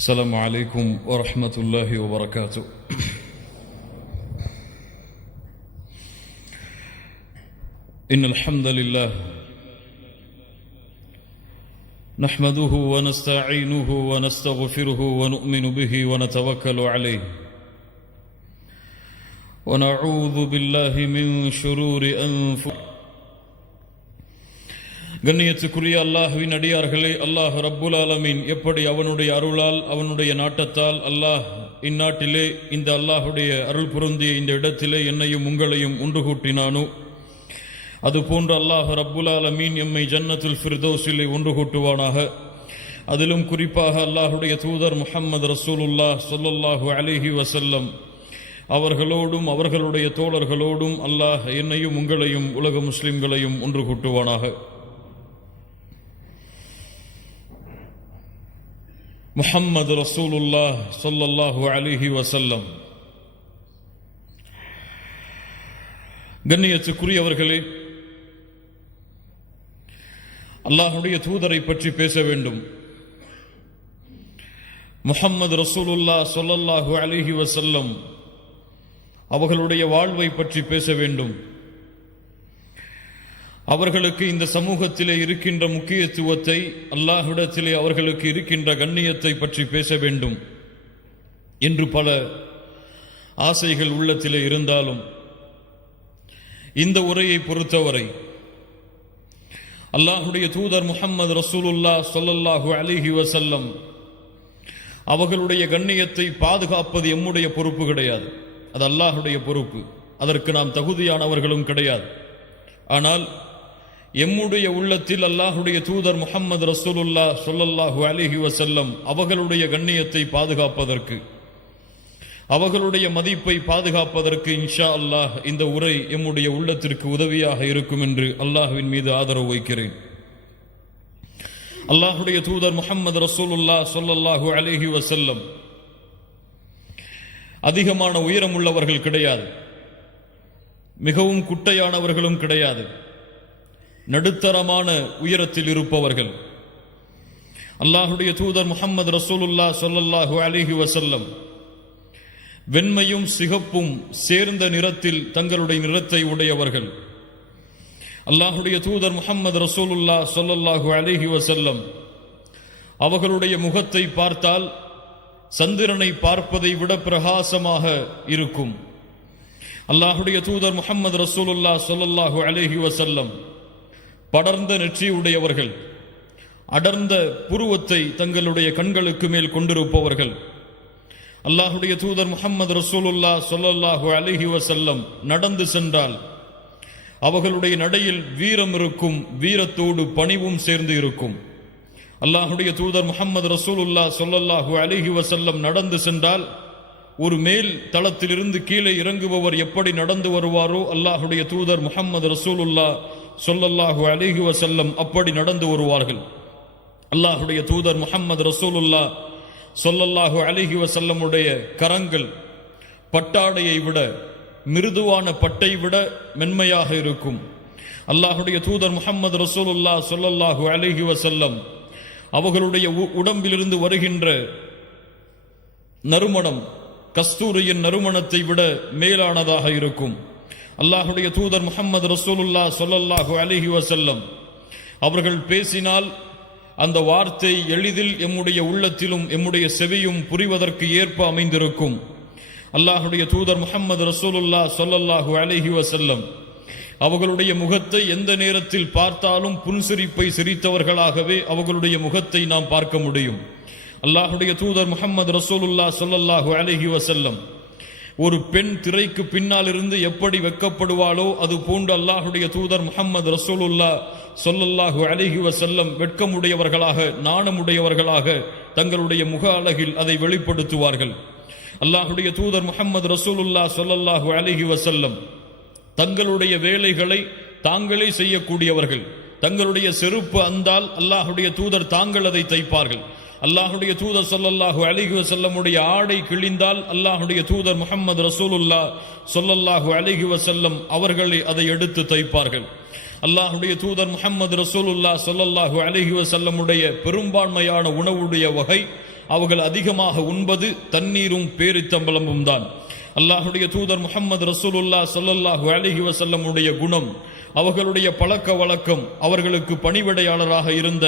السلام عليكم ورحمة الله وبركاته. إن الحمد لله نحمده ونستعينه ونستغفره ونؤمن به ونتوكل عليه ونعوذ بالله من شرور أنفسنا. கண்ணியத்துக்குரிய அல்லாஹ்வின் அடியார்களே, அல்லாஹ் ரப்புல் ஆலமீன் எப்படி அவனுடைய அருளால் அவனுடைய நாட்டத்தால் அல்லாஹ் இந்நாட்டிலே இந்த அல்லாஹுடைய அருள் பொருந்திய இந்த இடத்திலே என்னையும் உங்களையும் ஒன்று கூட்டினானோ, அதுபோன்று அல்லாஹ் ரப்புல் ஆலமீன் எம்மை ஜன்னத்துல் ஃபிர்தௌஸிலே ஒன்று கூட்டுவானாக. அதிலும் குறிப்பாக அல்லாஹுடைய தூதர் முஹம்மது ரசூலுல்லாஹ் ஸல்லல்லாஹு அலைஹி வஸல்லம் அவர்களோடும் அவர்களுடைய தோழர்களோடும் அல்லாஹ் என்னையும் உங்களையும் உலக முஸ்லிம்களையும் ஒன்று கூட்டுவானாக. முஹம்மது ரசூலுல்லாஹ் ஸல்லல்லாஹு அலைஹி வஸல்லம். கண்ணியத்துக்குரியவர்களே, அல்லாஹுடைய தூதரை பற்றி பேச வேண்டும். முஹம்மது ரசூலுல்லாஹ் ஸல்லல்லாஹு அலைஹி வஸல்லம் அவர்களுடைய வாழ்வை பற்றி பேச வேண்டும். அவர்களுக்கு இந்த சமூகத்திலே இருக்கின்ற முக்கியத்துவத்தை, அல்லாஹ்விடத்திலே அவர்களுக்கு இருக்கின்ற கண்ணியத்தை பற்றி பேச வேண்டும் என்று பல ஆசைகள் உள்ளத்திலே இருந்தாலும், இந்த உரையை பொறுத்தவரை அல்லாஹுடைய தூதர் முஹம்மது ரசூலுல்லாஹ் ஸல்லல்லாஹு அலைஹி வஸல்லம் அவர்களுடைய கண்ணியத்தை பாதுகாப்பது எம்முடைய பொறுப்பு கிடையாது, அது அல்லாஹுடைய பொறுப்பு. அதற்கு நாம் தகுதியானவர்களும் கிடையாது. ஆனால் எம்முடைய உள்ளத்தில் அல்லாஹுடைய தூதர் முஹம்மது ரசூலுல்லாஹ் ஸல்லல்லாஹு அலைஹி வஸல்லம் அவர்களுடைய கண்ணியத்தை பாதுகாப்பதற்கு, அவர்களுடைய மதிப்பை பாதுகாப்பதற்கு இன்ஷா அல்லாஹ் இந்த உரை எம்முடைய உள்ளத்திற்கு உதவியாக இருக்கும் என்று அல்லாஹ்வின் மீது ஆதரவு வைக்கிறேன். அல்லாஹுடைய தூதர் முஹம்மது ரசூலுல்லாஹ் ஸல்லல்லாஹு அலைஹி வஸல்லம் அதிகமான உயரம் உள்ளவர்கள் கிடையாது, மிகவும் குட்டையானவர்களும் கிடையாது, நடுத்தரமான உயரத்தில் இருப்பவர்கள். அல்லாஹுடைய தூதர் முஹம்மது ரசூலுல்லாஹ் ஸல்லல்லாஹு அலைஹி வஸல்லம் வெண்மையும் சிகப்பும் சேர்ந்த நிறத்தில் தங்களுடைய நிறத்தை உடையவர்கள். அல்லாஹுடைய தூதர் முஹம்மது ரசூலுல்லாஹ் ஸல்லல்லாஹு அலைஹி வஸல்லம் அவர்களுடைய முகத்தை பார்த்தால் சந்திரனை பார்ப்பதை விட பிரகாசமாக இருக்கும். அல்லாஹுடைய தூதர் முஹம்மது ரசூலுல்லாஹ் ஸல்லல்லாஹு அலைஹி வஸல்லம் படர்ந்த நெற்றி உடையவர்கள், அடர்ந்த புருவத்தை தங்களுடைய கண்களுக்கு மேல் கொண்டிருப்பவர்கள். அல்லாஹுடைய தூதர் முஹம்மது ரசூலுல்லாஹ் ஸல்லல்லாஹு அலைஹி வஸல்லம் நடந்து சென்றால் அவர்களுடைய நடையில் வீரம் இருக்கும், வீரத்தோடு பணிவும் சேர்ந்து இருக்கும். அல்லாஹுடைய தூதர் முஹம்மது ரசூலுல்லாஹ் ஸல்லல்லாஹு அலைஹி வஸல்லம் நடந்து சென்றால் ஒரு மேல் தளத்திலிருந்து கீழே இறங்குபவர் எப்படி நடந்து வருவாரோ, அல்லாஹுடைய தூதர் முஹம்மது ரசூலுல்லாஹ் ஸல்லல்லாஹு அலைஹி வஸல்லம் அப்படி நடந்து வருவார்கள். அல்லாஹுடைய தூதர் முஹம்மது ரசூலுல்லாஹ் ஸல்லல்லாஹு அலைஹி வஸல்லமுடைய கரங்கள் பட்டாடையை விட, மிருதுவான பட்டை விட மென்மையாக இருக்கும். அல்லாஹுடைய தூதர் முஹம்மது ரசூலுல்லாஹ் ஸல்லல்லாஹு அலைஹி வஸல்லம் அவர்களுடைய உடம்பிலிருந்து வருகின்ற நறுமணம் கஸ்தூரியின் நறுமணத்தை விட மேலானதாக இருக்கும். அல்லாஹுடைய தூதர் முஹம்மது ரசூலுல்லாஹ் ஸல்லல்லாஹு அலைஹி வஸல்லம் அவர்கள் பேசினால் அந்த வார்த்தை எளிதில் எம்முடைய உள்ளத்திலும் எம்முடைய செவியும் புரிவதற்கு ஏற்ப அமைந்திருக்கும். அல்லாஹுடைய தூதர் முஹம்மது ரசூலுல்லாஹ் ஸல்லல்லாஹு அலைஹி வஸல்லம் அவர்களுடைய முகத்தை எந்த நேரத்தில் பார்த்தாலும் புன்சிரிப்பை சிரித்தவர்களாகவே அவர்களுடைய முகத்தை நாம் பார்க்க முடியும். அல்லாஹுடைய தூதர் முஹம்மது ரசூலுல்லாஹ் ஸல்லல்லாஹு அலைஹி வஸல்லம் ஒரு பெண் திரைக்கு பின்னால் இருந்து எப்படி வெட்கப்படுவாளோ அது போன்று அல்லாஹுடைய தூதர் முஹம்மது ரசூலுல்லாஹ் ஸல்லல்லாஹு அலைஹி வஸல்லம் வெட்கமுடையவர்களாக, நாணமுடையவர்களாக தங்களுடைய முக அழகில் அதை வெளிப்படுத்துவார்கள். அல்லாஹுடைய தூதர் முஹம்மது ரசூலுல்லாஹ் ஸல்லல்லாஹு அலைஹி வஸல்லம் தங்களுடைய வேலைகளை தாங்களே செய்யக்கூடியவர்கள். தங்களுடைய செருப்பு அந்தால் அல்லாஹுடைய தூதர் தாங்கள் அதை தைப்பார்கள். அல்லாஹுடைய தூதர் ஸல்லல்லாஹு அலைஹி வஸல்லமுடைய ஆடை கிழிந்தால் அல்லாஹுடைய தூதர் முஹம்மது ரசூலுல்லாஹ் ஸல்லல்லாஹு அலைஹி வஸல்லம் அவர்களே அதை எடுத்து தைப்பார்கள். அல்லாஹுடைய தூதர் முஹம்மது ரசூலுல்லாஹ் ஸல்லல்லாஹு அலைஹி வஸல்லமுடைய பெரும்பான்மையான உணவுடைய வகை அவர்கள் அதிகமாக உண்பது தண்ணீரும் பேரித்தம்பலமும் தான். அல்லாஹுடைய தூதர் முஹம்மது ரசூலுல்லாஹ் ஸல்லல்லாஹு அலைஹி வஸல்லம் உடைய குணம், அவர்களுடைய பழக்க வழக்கம், அவர்களுக்கு பணிவிடையாளராக இருந்த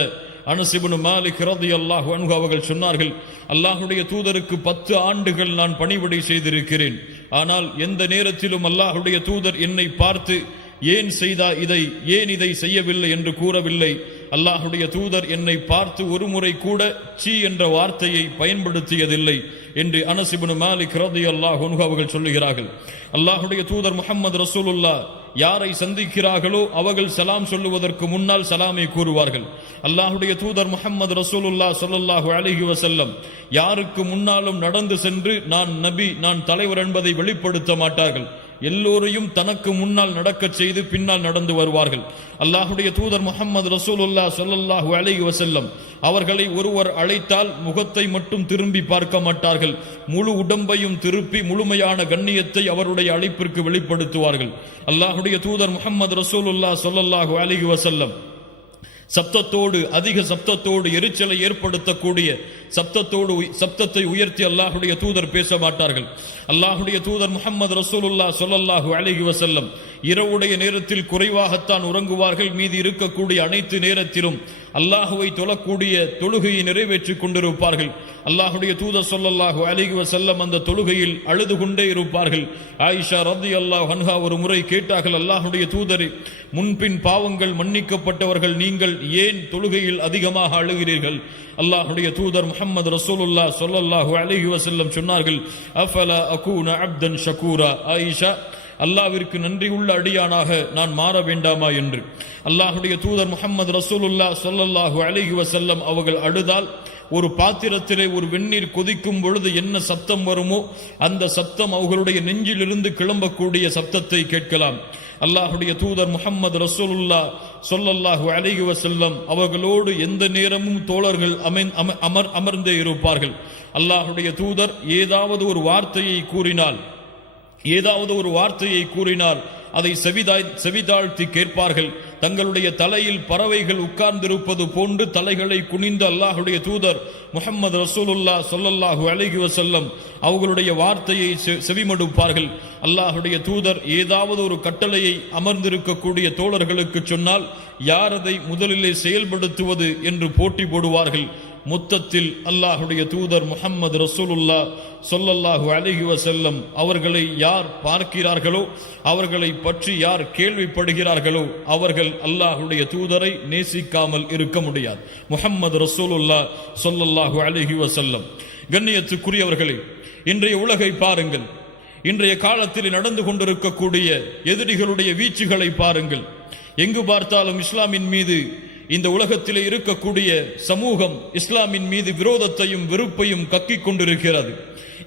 அனஸ் இப்னு மாலிக் ரலியல்லாஹு அன்ஹு அவர்கள் சொன்னார்கள், அல்லாஹுடைய தூதருக்கு 10 ஆண்டுகள் நான் பணிவிடை செய்திருக்கிறேன். ஆனால் எந்த நேரத்திலும் அல்லாஹுடைய தூதர் என்னை பார்த்து ஏன் இதை செய்யவில்லை என்று கூறவில்லை. அல்லாஹுடைய தூதர் என்னை பார்த்து ஒரு முறை கூட சீ என்ற வார்த்தையை பயன்படுத்தியதில்லை என்று அனஸ் இப்னு மாலிக் ரலியல்லாஹு அன்ஹு அவர்கள் சொல்லுகிறார்கள். அல்லாஹுடைய தூதர் முஹம்மது ரசூலுல்லாஹ் யாரை சந்திக்கிறார்களோ அவர்கள் சலாம் சொல்லுவதற்கு முன்னால் சலாமை கூறுவார்கள். அல்லாஹுடைய தூதர் முஹம்மது ரசூலுல்லாஹ் ஸல்லல்லாஹு அலைஹி வஸல்லம் யாருக்கு முன்னாலும் நடந்து சென்று நான் நபி, நான் தலைவர் என்பதை வெளிப்படுத்த மாட்டார்கள். எல்லோரையும் தனக்கு முன்னால் நடக்கச் செய்து பின்னால் நடந்து வருவார்கள். அல்லாஹுடைய தூதர் முஹம்மது ரசூலுல்லாஹ் ஸல்லல்லாஹு அலைஹி வஸல்லம் அவர்களை ஒருவர் அழைத்தால் முகத்தை மட்டும் திரும்பி பார்க்க மாட்டார்கள், முழு உடம்பையும் திருப்பி முழுமையான கண்ணியத்தை அவருடைய அழைப்பிற்கு வெளிப்படுத்துவார்கள். அல்லாஹுடைய தூதர் முஹம்மது ரசூலுல்லாஹ் ஸல்லல்லாஹு அலைஹி வஸல்லம் சப்தத்தோடு, அதிக சப்தத்தோடு, எரிச்சலை ஏற்படுத்தக்கூடிய சப்தத்தை உயர்த்தி அல்லாஹுடைய தூதர் பேச மாட்டார்கள். அல்லாஹுடைய தூதர் முஹம்மது ரசூலுல்லாஹ் ஸல்லல்லாஹு அலைஹி வஸல்லம் இரவுடைய நேரத்தில் குறைவாகத்தான் உறங்குவார்கள். மீதி இருக்கக்கூடிய அனைத்து நேரத்திலும் அல்லாஹுவை தொழக்கூடிய தொழுகையை நிறைவேற்றிக் கொண்டிருப்பார்கள். அல்லாஹுடைய தூதர் ஸல்லல்லாஹு அலைஹி வஸல்லம் அந்த தொழுகையில் அழுது கொண்டே இருப்பார்கள். ஆயிஷா ரலியல்லாஹு அன்ஹா ஒரு முறை கேட்டார்கள், அல்லாஹுடைய தூதரே, முன்பின் பாவங்கள் மன்னிக்கப்பட்டவர்கள் நீங்கள் ஏன் தொழுகையில் அதிகமாக அழுகிறீர்கள்? அல்லாஹுடைய தூதர் முஹம்மது ரசூலுல்லாஹ் ஸல்லல்லாஹு அலைஹி வஸல்லம் சொன்னார்கள், அஃபலா அகூன அப்தன் ஷகூரா, ஆயிஷா, அல்லாஹ்விற்கு நன்றி உள்ள அடியானாக நான் மாற வேண்டாமா என்று. அல்லாஹுடைய தூதர் முஹம்மது ரசூலுல்லாஹ் ஸல்லல்லாஹு அலைஹி வஸல்லம் அவர்கள் அழுதால் ஒரு பாத்திரத்திலே ஒரு வெந்நீர் கொதிக்கும் பொழுது என்ன சப்தம் வருமோ அந்த சப்தம் அவர்களுடைய நெஞ்சிலிருந்து கிளம்பக்கூடிய சப்தத்தை கேட்கலாம். அல்லாஹுடைய தூதர் முஹம்மது ரசூலுல்லாஹ் ஸல்லல்லாஹு அலைஹி வஸல்லம் அவர்களோடு எந்த நேரமும் தோழர்கள் அமர்ந்தே இருப்பார்கள். அல்லாஹுடைய தூதர் ஏதாவது ஒரு வார்த்தையை கூறினால் அதை செவிதாழ்த்தி கேட்பார்கள். தங்களுடைய தலையில் பறவைகள் உட்கார்ந்திருப்பது போன்று தலைகளை குனிந்து அல்லாஹுடைய தூதர் முஹம்மது ரசூலுல்லாஹ் ஸல்லல்லாஹு அலைஹி வஸல்லம் அவர்களுடைய வார்த்தையை செவிமடுப்பார்கள். அல்லாஹுடைய தூதர் ஏதாவது ஒரு கட்டளையை அமர்ந்திருக்கக்கூடிய தோழர்களுக்கு சொன்னால் யார் அதை முதலிலே செயல்படுத்துவது என்று போட்டி போடுவார்கள். மொத்தத்தில் அல்லாஹுடைய தூதர் முஹம்மது ரசூலுல்லாஹ் ஸல்லல்லாஹு அலைஹி வஸல்லம் அவர்களை யார் பார்க்கிறார்களோ, அவர்களை பற்றி யார் கேள்விப்படுகிறார்களோ அவர்கள் அல்லாஹுடைய தூதரை நேசிக்காமல் இருக்க முடியாது. முஹம்மது ரசூலுல்லாஹ் ஸல்லல்லாஹு அலைஹி வஸல்லம். கண்ணியத்துக்குரியவர்களே, இன்றைய உலகை பாருங்கள். இன்றைய காலத்தில் நடந்து கொண்டிருக்கக்கூடிய எதிரிகளுடைய வீச்சுகளை பாருங்கள். எங்கு பார்த்தாலும் இஸ்லாமின் மீது, இந்த உலகத்திலே இருக்கக்கூடிய சமூகம் இஸ்லாமின் மீது விரோதத்தையும் வெறுப்பையும் கக்கிக் கொண்டிருக்கிறது.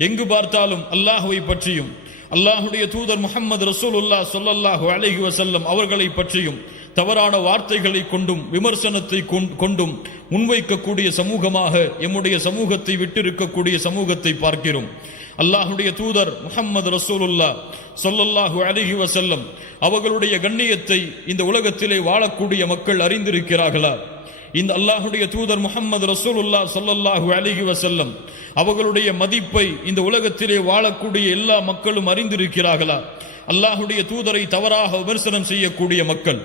எங்கு பார்த்தாலும் அல்லாஹுவை பற்றியும் அல்லாஹுடைய தூதர் முஹம்மது ரசூலுல்லாஹ் ஸல்லல்லாஹு அலைஹி வஸல்லம் அவர்களை பற்றியும் தவறான வார்த்தைகளை கொண்டும் விமர்சனத்தை கொண்டும் முன்வைக்கக்கூடிய சமூகமாக எம்முடைய சமூகத்தை விட்டிருக்கக்கூடிய சமூகத்தை பார்க்கிறோம். அல்லாஹுடைய தூதர் முஹம்மது ரசூலுல்லாஹ் ஸல்லல்லாஹு அலைஹி வஸல்லம் அவர்களுடைய கண்ணியத்தை இந்த உலகத்திலே வாழக்கூடிய மக்கள் அறிந்திருக்கிறார்களா? இந்த அல்லாஹுடைய தூதர் முஹம்மது ரசூலுல்லாஹ் ஸல்லல்லாஹு அலைஹி வஸல்லம் அவர்களுடைய மதிப்பை இந்த உலகத்திலே வாழக்கூடிய எல்லா மக்களும் அறிந்திருக்கிறார்களா? அல்லாஹுடைய தூதரை தவறாக விமர்சனம் செய்யக்கூடிய மக்கள்,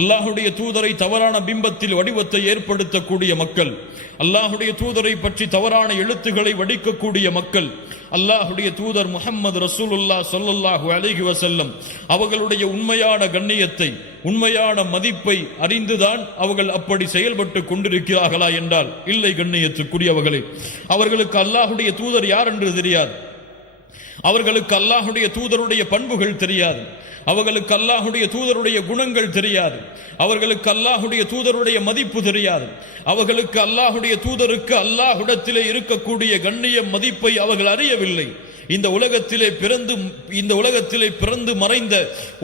அல்லாஹுடைய தூதரை தவறான பிம்பத்தில் வடிவத்தை ஏற்படுத்தக்கூடிய மக்கள், அல்லாஹுடைய தூதரை பற்றி தவறான எழுத்துக்களை வடிக்கக்கூடிய மக்கள், அல்லாஹுடைய தூதர் முஹம்மது ரசூலுல்லாஹ் ஸல்லல்லாஹு அலைஹி வஸல்லம் அவர்களுடைய உண்மையான கண்ணியத்தை, உண்மையான மதிப்பை அறிந்துதான் அவர்கள் அப்படி செயல்பட்டு கொண்டிருக்கிறார்களா என்றால் இல்லை. கண்ணியத்துக்குரியவர்களே, அவர்களுக்கு அல்லாஹுடைய தூதர் யார் என்று தெரியாது. அவர்களுக்கு அல்லாஹுடைய தூதருடைய பண்புகள் தெரியாது. அவர்களுக்கு அல்லாஹுடைய தூதருடைய குணங்கள் தெரியாது. அவர்களுக்கு அல்லாஹுடைய தூதருடைய மதிப்பு தெரியாது. அவர்களுக்கு அல்லாஹுடைய தூதருக்கு அல்லாஹ்விடத்திலே இருக்கக்கூடிய கண்ணிய மதிப்பை அவர்கள் அறியவில்லை. இந்த உலகத்திலே பிறந்து மறைந்த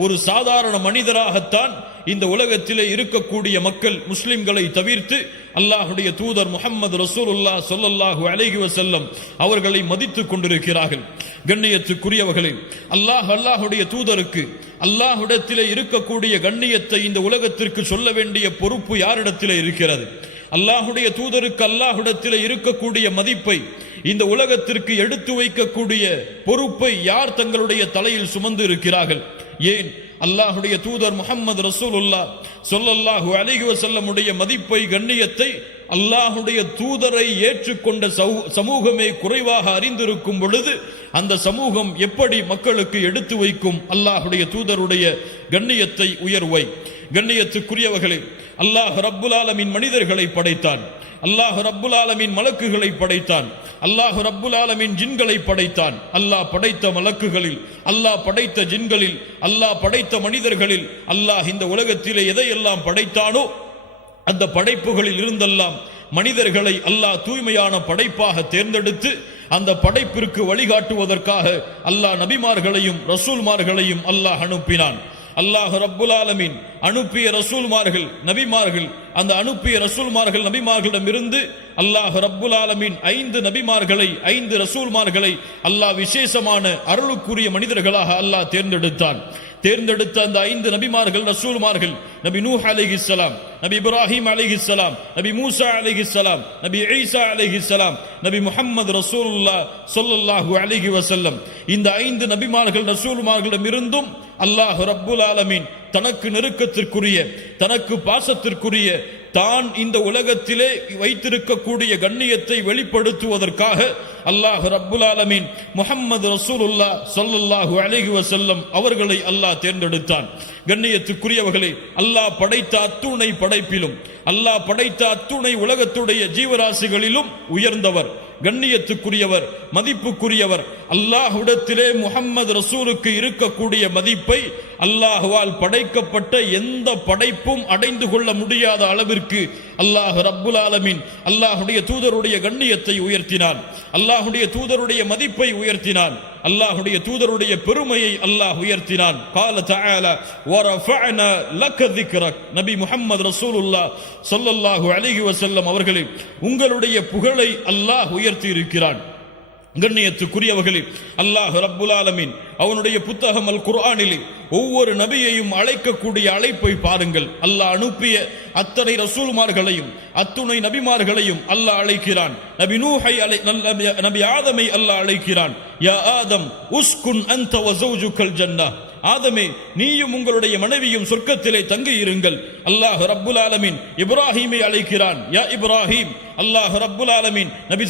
ஒரு சாதாரண மனிதராகத்தான் இந்த உலகத்திலே இருக்கக்கூடிய மக்கள் முஸ்லிம்களை தவிர்த்து அல்லாஹுடைய தூதர் முஹம்மது ரசூலுல்லாஹ் ஸல்லல்லாஹு அலைஹி வஸல்லம் அவர்களை மதித்துக் கொண்டிருக்கிறார்கள். கண்ணியத்துக்குரியவர்களே, அல்லாஹுடைய தூதருக்கு அல்லாஹ்விடத்திலே இருக்கக்கூடிய கண்ணியத்தை இந்த உலகத்திற்கு சொல்ல வேண்டிய பொறுப்பு யாரிடத்திலே இருக்கிறது? அல்லாஹுடைய தூதருக்கு அல்லாஹ்விடத்தில் இருக்கக்கூடிய மதிப்பை இந்த உலகத்திற்கு எடுத்து வைக்கக்கூடிய பொறுப்பை யார் தங்களுடைய தலையில் சுமந்து இருக்கிறார்கள்? ஏன் அல்லாஹுடைய தூதர் முஹம்மது ரசூலுல்லாஹ் ஸல்லல்லாஹு அலைஹி வஸல்லமுடைய மதிப்பை, கண்ணியத்தை அல்லாஹுடைய தூதரை ஏற்றுக்கொண்ட சமூகமே குறைவாக அறிந்திருக்கும் பொழுது அந்த சமூகம் எப்படி மக்களுக்கு எடுத்து வைக்கும் அல்லாஹுடைய தூதருடைய கண்ணியத்தை, உயர்வை? கண்ணியத்துக்குரியவர்களே, அல்லாஹ் ரப்புல் ஆலமீன் மனிதர்களை படைத்தான், அல்லாஹ் ரப்புல் ஆலமீன் மலக்குகளை படைத்தான், அல்லாஹ் ரப்புல் ஆலமீன் ஜின்களை படைத்தான். அல்லாஹ் படைத்த மலக்குகளில், அல்லாஹ் படைத்த ஜின்களில், அல்லாஹ் படைத்த மனிதர்களில் அல்லாஹ் இந்த உலகத்திலே எதையெல்லாம் படைத்தானோ அந்த படைப்புகளில் இருந்தெல்லாம் மனிதர்களை அல்லாஹ் தூய்மையான படைப்பாக தேர்ந்தெடுத்து அந்த படைப்பிற்கு வழிகாட்டுவதற்காக அல்லாஹ் நபிமார்களையும் ரசூல்மார்களையும் அல்லாஹ் அனுப்பினான். அல்லாஹ் ரப்புல் ஆலமீன் அனுப்பிய ரசூல்மார்கள், நபிமார்கள், அந்த அனுப்பிய ரசூல்மார்கள் நபிமார்களிடமிருந்து அல்லாஹ் ரப்புல் ஆலமீன் 5 நபிமார்களை, 5 ரசூல்மார்களை அல்லாஹ் விசேஷமான அருளுக்குரிய மனிதர்களாக அல்லாஹ் தேர்ந்தெடுத்தான். தேர்ந்தெடுத்த அந்த 5 நபிமார்கள், ரசூல்மார்கள், நபி நூஹ் அலைஹிஸ்ஸலாம், நபி இப்ராஹிம் அலைஹிஸ்ஸலாம், நபி மூசா அலைஹிஸ்ஸலாம், நபி ஈசா அலைஹிஸ்ஸலாம், நபி முஹம்மது ரசூலுல்லாஹ் ஸல்லல்லாஹு அலைஹி வஸல்லம். இந்த 5 நபிமார்கள், ரசூல்மார்களிடமிருந்தும் அல்லாஹ் ரப்புல் ஆலமீன் தனக்கு நெருக்கத்திற்குரிய, தனக்கு பாசத்திற்குரிய, தான் இந்த உலகத்திலே வைத்திருக்கக்கூடிய கண்ணியத்தை வெளிப்படுத்துவதற்காக அல்லாஹ் ரப்புல் ஆலமீன் முஹம்மது ரசூலுல்லாஹ் ஸல்லல்லாஹு அலைஹி வஸல்லம் அவர்களை அல்லாஹ் தேர்ந்தெடுத்தான். கண்ணியத்துக்குரியவர்களே, அல்லாஹ் படைத்த அத்துணை படைப்பிலும், அல்லாஹ் படைத்த அத்துணை உலகத்துடைய ஜீவராசிகளிலும் உயர்ந்தவர், கண்ணியத்துக்குரியவர், மதிப்புக்குரியவர். அல்லாஹ்விடத்திலே முஹம்மது ரசூலுக்கு இருக்கக்கூடிய மதிப்பை அல்லாஹ்வால் படைக்கப்பட்ட எந்த படைப்பும் அடைந்து கொள்ள முடியாத அளவிற்கு அல்லாஹ் ரப்புல் ஆலமீன் அல்லாஹுடைய தூதருடைய கண்ணியத்தை உயர்த்தினான், அல்லாஹுடைய தூதருடைய மதிப்பை உயர்த்தினான், அல்லாஹுடைய தூதருடைய பெருமையை அல்லாஹ் உயர்த்தினான். قال تعالى ورفعنا لك ذكرك. நபி முஹம்மது ரசூலுல்லாஹ் ஸல்லல்லாஹு அலைஹி வஸல்லம் அவர்களே, உங்களுடைய புகழை அல்லாஹ் உயர்த்தி இருக்கிறான். கண்ணியத்துக்குரியவர்களே, அல்லாஹ் ரப்புல் ஆலமீன் அவனுடைய புத்தகம் அல் குர்ஆனிலே ஒவ்வொரு நபியையும் அழைக்கக்கூடிய அழைப்பை பாருங்கள். அல்லாஹ் அனுப்பிய அத்தனை ரசூல்மார்களையும் அத்துணை நபிமார்களையும் அல்லாஹ் அழைக்கிறான். நபி நூஹை, நபி ஆதமை அல்லாஹ் அழைக்கிறான். யா ஆதம் உஸ்குன் அன்த வ ஸௌஜுகல் ஜன்னah. ஆதமே, நீயும் உங்களுடைய மனைவியும் சொர்க்கத்திலே தங்கி இருங்கள். அல்லாஹ் ரப்புல் ஆலமீன் இப்ராஹீமை அழைக்கிறான். யா இப்ராஹீம். அல்லாஹ் ரப்புல் ஆலமீன் நபி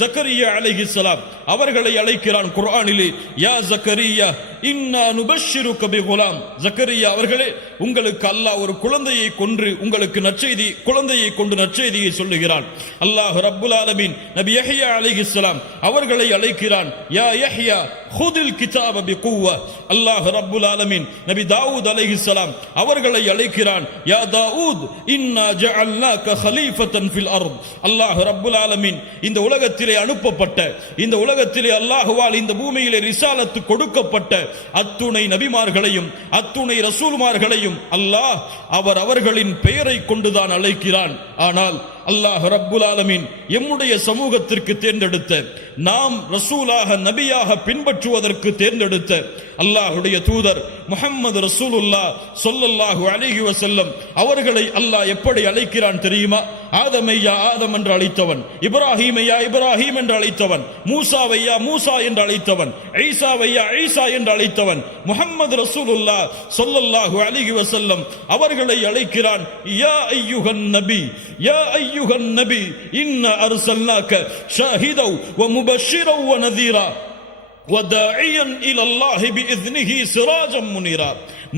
ஜக்கரியா அலைஹிஸ்ஸலாம் அவர்களை அழைக்கிறான் குர்ஆனிலே. யா ஜக்கரியா இன்னா நுபஷ்ஷிருக பிகுலாம். ஜக்கரியா அவர்களே, உங்களுக்கு அல்லாஹ் ஒரு குழந்தையை கொன்று உங்களுக்கு நற்செய்தி, குழந்தையை கொண்டு நற்செய்தியை சொல்லுகிறான். அல்லாஹ் ரப்புல் ஆலமீன் நபி யஹ்யா அலைஹிஸ்ஸலாம் அவர்களை அழைக்கிறான். யா யஹ்யா ஹுதில் கிதாப பிகுவா. அல்லாஹ் ரப்புல் ஆலமீன் நபி தாவூத் அலைஹிஸ்ஸலாம் அவர்களை அழைக்கிறான். யா தாவூத் இன்னா ஜஅல்னாக கலீஃபத்தன் ஃபில் அர்த். அல்லாஹ் ரப்புல் ஆலமீன் இந்த உலகத்திலே அனுப்பப்பட்ட, இந்த உலகத்திலே அல்லாஹ்வால் இந்த பூமியிலே ரிசாலத்து கொடுக்கப்பட்ட அத்துணை நபிமார்களையும் அத்துணை ரசூல்மார்களையும் அல்லாஹ் அவர்களின் பெயரை கொண்டுதான் அழைக்கிறான். ஆனால் அல்லாஹ் ரப்புல் ஆலமீன் எம்முடைய சமூகத்திற்கு தேர்ந்தெடுத்த, நாம் ரசூலாக நபியாக பின்பற்றுவதற்கு தேர்ந்தெடுத்த அல்லாஹுடைய தூதர் முஹம்மது ரசூலுல்லாஹ் ஸல்லல்லாஹு அலைஹி வஸல்லம் அவர்களை அல்லாஹ் எப்படி அழைக்கிறான் தெரியுமா? ஆதமை யா ஆதம் என்று அழைத்தவன், இப்ராஹீமை யா இப்ராஹீம் என்று அழைத்தவன், மூசாவை யா மூசா என்று அழைத்தவன், ஈசாவை யா ஈசா என்று அழைத்தவன், முஹம்மது ரசூலுல்லாஹ் ஸல்லல்லாஹு அலைஹி வஸல்லம் அவர்களை அழைக்கிறான். யா அய்யுஹன் நபி, யா அய்யுஹன் நபி இன்னா அர்சல்னாக ஷாஹிதன் வ முபஷ்ஷிரன் வ நதீரா வதாஇயன் இலல்லாஹி பிஇذنஹி சிராஜம் முனீரா.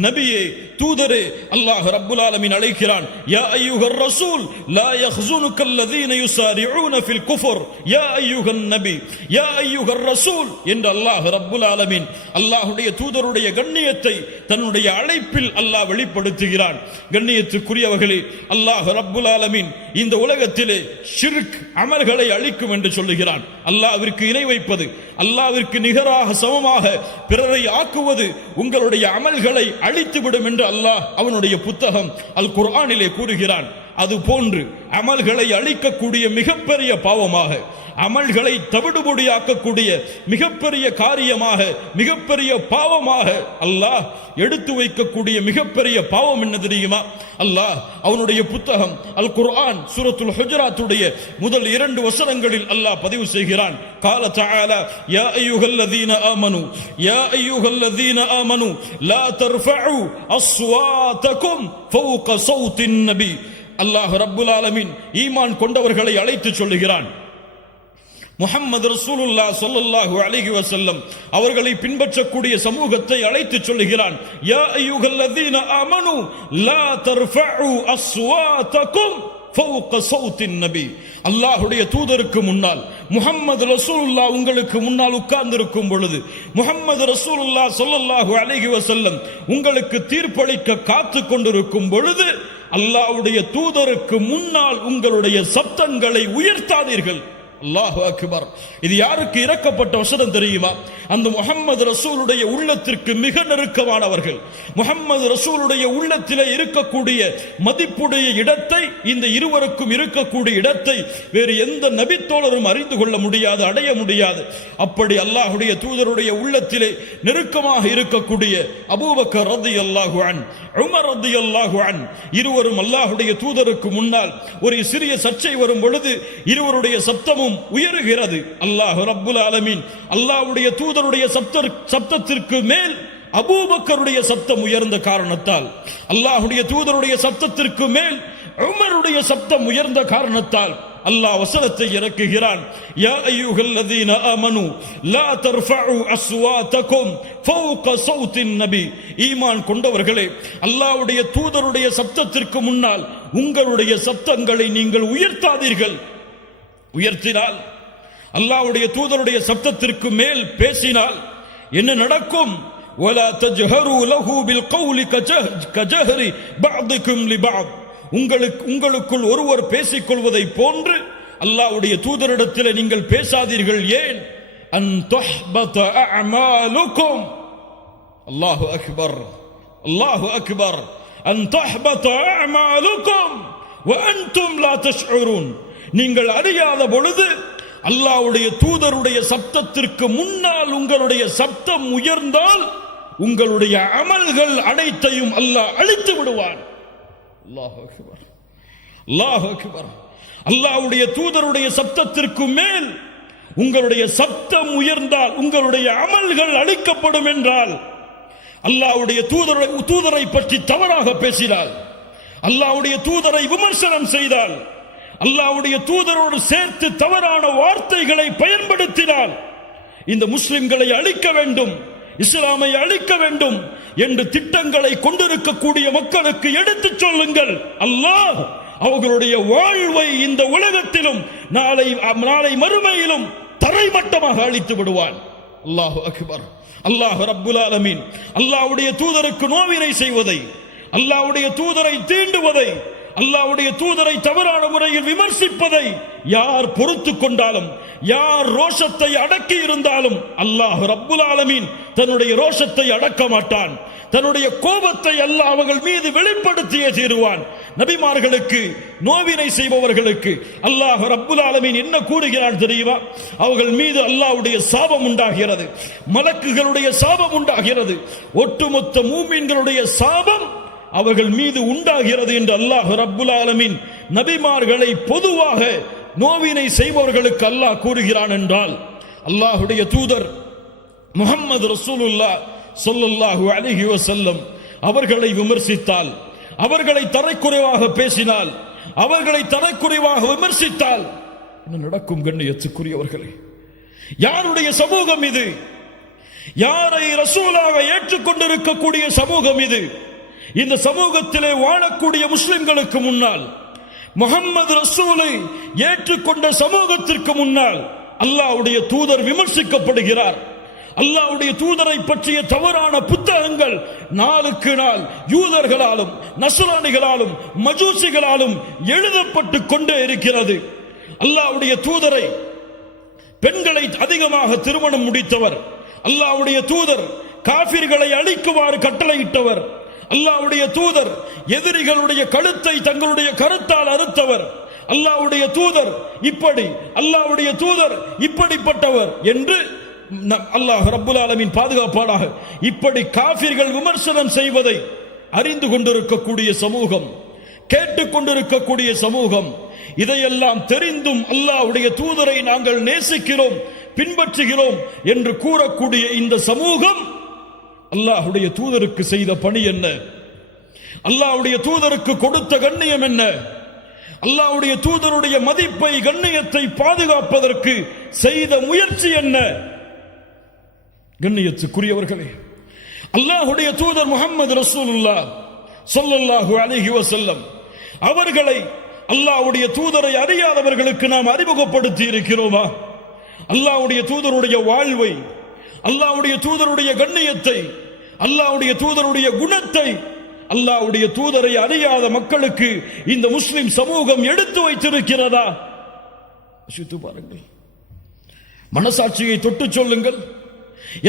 நபியே, தூதரே, அல்லாஹ் ரப்புல் ஆலமீன் அழைக்கிறான். யா அய்யுஹர் ரசூல் லா யஹ்ஸுனுக அல்லதீன யுஸாரிஊன ஃபில் குஃப்ர். யா அய்யுஹன் நபி, யா அய்யுஹர் ரசூல் என்று அல்லாஹ் ரப்புல் ஆலமீன் அல்லாஹ்வுடைய தூதருடைய கண்ணியத்தை தன்னுடைய அழைப்பில் அல்லாஹ் வெளிப்படுத்துகிறான். கண்ணியத்துக்குரியவர்களே, அல்லாஹ் ரப்புல் ஆலமீன் இந்த உலகத்திலே ஷிர்க் அமல்களை அழிக்கும் என்று சொல்லுகிறான். அல்லாஹ்விற்கு இணை வைப்பது, அல்லாஹ்விற்கு நிகராக சமமாக பிறரை ஆக்குவது உங்களுடைய அமல்களை அழித்துவிடும் என்று அல்லாஹ் அவனுடைய புத்தகம் அல் குர்ஆனிலே கூறுகிறான். அது போன்று அமல்களை அழிக்கக்கூடிய மிகப்பெரிய பாவமாக, அமல்களை தவிடுபொடியாக்கக்கூடிய மிகப்பெரிய காரியமாக, மிகப்பெரிய பாவமாக அல்லாஹ் எடுத்து வைக்கக்கூடிய மிகப்பெரிய பாவம் என்ன தெரியுமா? அல்லாஹ் அவனுடைய புத்தகம் அல் குர்ஆன் சூரத்துல் ஹுஜராத்துடைய முதல் 2 வசனங்களில் அல்லாஹ் பதிவு செய்கிறான். கால தஆலா யா அய்யுஹல்லதீன ஆமனு யா அய்யுஹல்லதீன ஆமனு லா தர்ஃபஉ அஸ்வாதகும் ஃபௌக ஸௌத்தின் நபி. அல்லாஹ் ரப்புல் ஆலமீன் ஈமான் கொண்டவர்களை அழைத்து சொல்லுகிறான். முஹம்மது ரசூலுல்லாஹ் ஸல்லல்லாஹு அலைஹி வஸல்லம் அவர்களை பின்பற்றக்கூடிய சமூகத்தை அழைத்து சொல்லுகிறான். யா அய்யுஹல்லதீன ஆமனு லா தர்ஃபஉ அஸ்வாதகும் ஃபௌக ஸௌத்தின் நபி. அல்லாஹ்வுடைய தூதருக்கு முன்னால் முஹம்மது ரசூலுல்லாஹ் உங்களுக்கு முன்னால் உட்கார்ந்திருக்கும் பொழுது, முஹம்மது ரசூலுல்லாஹ் ஸல்லல்லாஹு அலைஹி வஸல்லம் உங்களுக்கு தீர்ப்பளிக்க காத்து கொண்டிருக்கும் பொழுது அல்லாஹ்வுடைய தூதருக்கு முன்னால் உங்களுடைய சப்தங்களை உயர்த்தாதீர்கள். அல்லாஹு அக்பர். இது யாருக்கு இறக்கப்பட்ட வசனம் தெரியுமா? அந்த முஹம்மது ரசூலுடைய உள்ளத்திற்கு மிக நெருக்கமானவர்கள், முஹம்மது ரசூலுடைய உள்ளத்திலே இருக்கக்கூடிய மதிப்புடைய இடத்தை, இந்த இருவருக்கும் இருக்கக்கூடிய இடத்தை வேறு எந்த நபித்தோழரும் அறிந்து கொள்ள முடியாது, அடைய முடியாது. அப்படி அல்லாஹுடைய தூதருடைய உள்ளத்திலே நெருக்கமாக இருக்கக்கூடிய அபூபக்கர் ரலியல்லாஹு அன்ஹு, உமர் ரலியல்லாஹு அன்ஹு இருவரும் அல்லாஹுடைய தூதருக்கு முன்னால் ஒரு சிறிய சர்ச்சை வரும் பொழுது இருவருடைய சப்தமும் உயருகிறது. அல்லாஹ் ரப்புல் ஆலமீன் அல்லாஹ்வுடைய தூதருடைய சப்தத்திற்கு மேல் அபூபக்கருடைய சப்தம் உயர்ந்த காரணத்தால், அல்லாஹ்வுடைய தூதருடைய சப்தத்திற்கு மேல் உமருடைய சப்தம் உயர்ந்த காரணத்தால் அல்லாஹ் வசனத்தை இறக்குகிறான். யா அய்யுஹல்லதீன ஆமனு லா தர்ஃபஉ அஸ்வாதகும் ஃபௌக ஸௌத்தின் நபி. ஈமான் கொண்டவர்களே, அல்லாஹ்வுடைய தூதருடைய சப்தத்திற்கு முன்னால் உங்களுடைய சப்தங்களை நீங்கள் உயர்த்தாதீர்கள். உயர்த்தினால், அல்லாஹ்வுடைய தூதருடைய சப்தத்திற்கு மேல் பேசினால் என்ன நடக்கும்? வலா தஜ்ஹரு லஹு பில் கௌலி கஜஹரி பஅதுகும் லிபஅத். உங்களுக்குள் ஒருவர் பேசிக்கொள்வதை போன்று அல்லாஹ்வுடைய தூதரிடத்தில் நீங்கள் பேசாதீர்கள். ஏன்? அன் தஹ்பத அஅமாலுக்கும். அல்லாஹு அக்பர், அல்லாஹு அக்பர். அன் தஹ்பத அஅமாலுக்கும் வ அன்தும் லா தஷ்உரூன். நீங்கள் அறியாத பொழுது அல்லாஹ்வுடைய தூதருடைய சப்தத்திற்கு முன்னால் உங்களுடைய சப்தம் உயர்ந்தால் உங்களுடைய அமல்கள் அனைத்தையும் அல்லாஹ் அழித்து விடுவான். அல்லாஹு அக்பர், அல்லாஹு அக்பர். அல்லாஹ்வுடைய தூதருடைய சப்தத்திற்கு மேல் உங்களுடைய சப்தம் உயர்ந்தால் உங்களுடைய அமல்கள் அழிக்கப்படும் என்றால், அல்லாஹ்வுடைய தூதரை பற்றி தவறாக பேசினால், அல்லாஹ்வுடைய தூதரை விமர்சனம் செய்தால், அல்லாஹ்வுடைய தூதரோடு சேர்த்து தவறான வார்த்தைகளை பயன்படுத்தினால், இந்த முஸ்லிம்களை அழிக்க வேண்டும், இஸ்லாமை அழிக்க வேண்டும் என்று திட்டங்களை கொண்டிருக்கக்கூடிய மக்களுக்கு எடுத்துச் சொல்லுங்கள். அல்லாஹ் அவர்களுடைய வாழ்வை இந்த உலகத்திலும் நாளை மறுமையிலும் தரைமட்டமாக அழித்து விடுவான். அல்லாஹு அக்பர். அல்லாஹ் ரப்புல் ஆலமீன் அல்லாஹ்வுடைய தூதருக்கு நோவினை செய்வதை, அல்லாஹ்வுடைய தூதரை தீண்டுவதை, அல்லாஹ்வுடைய தூதரை தவறான முறையில் விமர்சிப்பதை யார் பொறுத்து கொண்டாலும், யார் ரோஷத்தை அடக்கி இருந்தாலும் அல்லாஹ் ரப்புல் ஆலமீன் தன்னுடைய ரோஷத்தை அடக்க மாட்டான். தன்னுடைய கோபத்தை அல்லாஹ் அவர்கள் மீது வெளிப்படுத்தியே தீருவான். நபிமார்களுக்கு நோவினை செய்பவர்களுக்கு அல்லாஹ் ரப்புல் ஆலமீன் என்ன கூறுகிறான் தெரியுமா? அவர்கள் மீது அல்லாஹ்வுடைய சாபம் உண்டாகிறது, மலக்குகளுடைய சாபம் உண்டாகிறது, ஒட்டுமொத்த மூமின்களுடைய சாபம் அவர்கள் மீது உண்டாகிறது என்று அல்லாஹ் ரப்புல் ஆலமீன் நபிமார்களை பொதுவாக நோவினை செய்பவர்களுக்கு அல்லாஹ் கூறுகிறான் என்றால், அல்லாஹ்வுடைய தூதர் முஹம்மது ரசூலுல்லாஹ் ஸல்லல்லாஹு அலைஹி வஸல்லம் அவர்களை விமர்சித்தால், அவர்களை தரைக்குறைவாக பேசினால், அவர்களை தரைக்குறைவாக விமர்சித்தால் என்ன நடக்கும்? கண்ணியத்துக்குரியவர்களே, யாருடைய சமூகம் இது? யாரை ரசூலாக ஏற்றுக்கொண்டிருக்கக்கூடிய சமூகம் இது? இந்த சமூகத்திலே வாழக்கூடிய முஸ்லிம்களுக்கு முன்னால், முஹம்மது ரசூலை ஏற்றுக்கொண்ட சமூகத்திற்கு முன்னால் அல்லாஹ்வுடைய தூதர் விமர்சிக்கப்படுகிறார். அல்லாஹ்வுடைய தூதரை பற்றிய தவறான புத்தகங்கள் நாளுக்கு நாள் யூதர்களாலும் நஸ்ரானிகளாலும் மஜூசிகளாலும் எழுதப்பட்டு கொண்டே இருக்கிறது. அல்லாஹ்வுடைய தூதரை, பெண்களை அதிகமாக திருமணம் முடித்தவர், அல்லாஹ்வுடைய தூதர் காஃபிர்களை அழிக்குமாறு கட்டளையிட்டவர், அல்லாஹ்வுடைய தூதர் எதிரிகளுடைய கழுத்தை தங்களுடைய கருத்தால் அறுத்தவர், அல்லாஹ்வுடைய தூதர் இப்படி, அல்லாஹ்வுடைய தூதர் இப்படிப்பட்டவர் என்று அல்லாஹ் ரப்புல் ஆலமீன் பாதுகாப்பானாக. இப்படி காஃபிர்கள் விமர்சனம் செய்வதை அறிந்து கொண்டிருக்கக்கூடிய சமூகம், கேட்டுக்கொண்டிருக்கக்கூடிய சமூகம், இதையெல்லாம் தெரிந்தும் அல்லாஹ்வுடைய தூதரை நாங்கள் நேசிக்கிறோம், பின்பற்றுகிறோம் என்று கூறக்கூடிய இந்த சமூகம் அல்லாஹ்வுடைய தூதருக்கு செய்த பணி என்ன? அல்லாஹ்வுடைய தூதருக்கு கொடுத்த கண்ணியம் என்ன? அல்லாஹ்வுடைய தூதருடைய மதிப்பை, கண்ணியத்தை பாதுகாப்பதற்கு செய்த முயற்சி என்ன? கண்ணியத்துக்குரியவர்களே, அல்லாஹ்வுடைய தூதர் முஹம்மது ரசூலுல்லாஹ் ஸல்லல்லாஹு அலைஹி வஸல்லம் அவர்களை, அல்லாஹ்வுடைய தூதரை அறியாதவர்களுக்கு நாம் அறிமுகப்படுத்தி இருக்கிறோமா? அல்லாஹ்வுடைய தூதருடைய வாழ்வை, அல்லாஹ்வுடைய தூதருடைய கண்ணியத்தை, அல்லாஹ்வுடைய தூதருடைய குணத்தை, அல்லாஹ்வுடைய தூதரை அறியாத மக்களுக்கு இந்த முஸ்லிம் சமூகம் எடுத்து வைத்திருக்கிறதா? யோசித்து பாருங்கள். மனசாட்சியை தொட்டு சொல்லுங்கள்.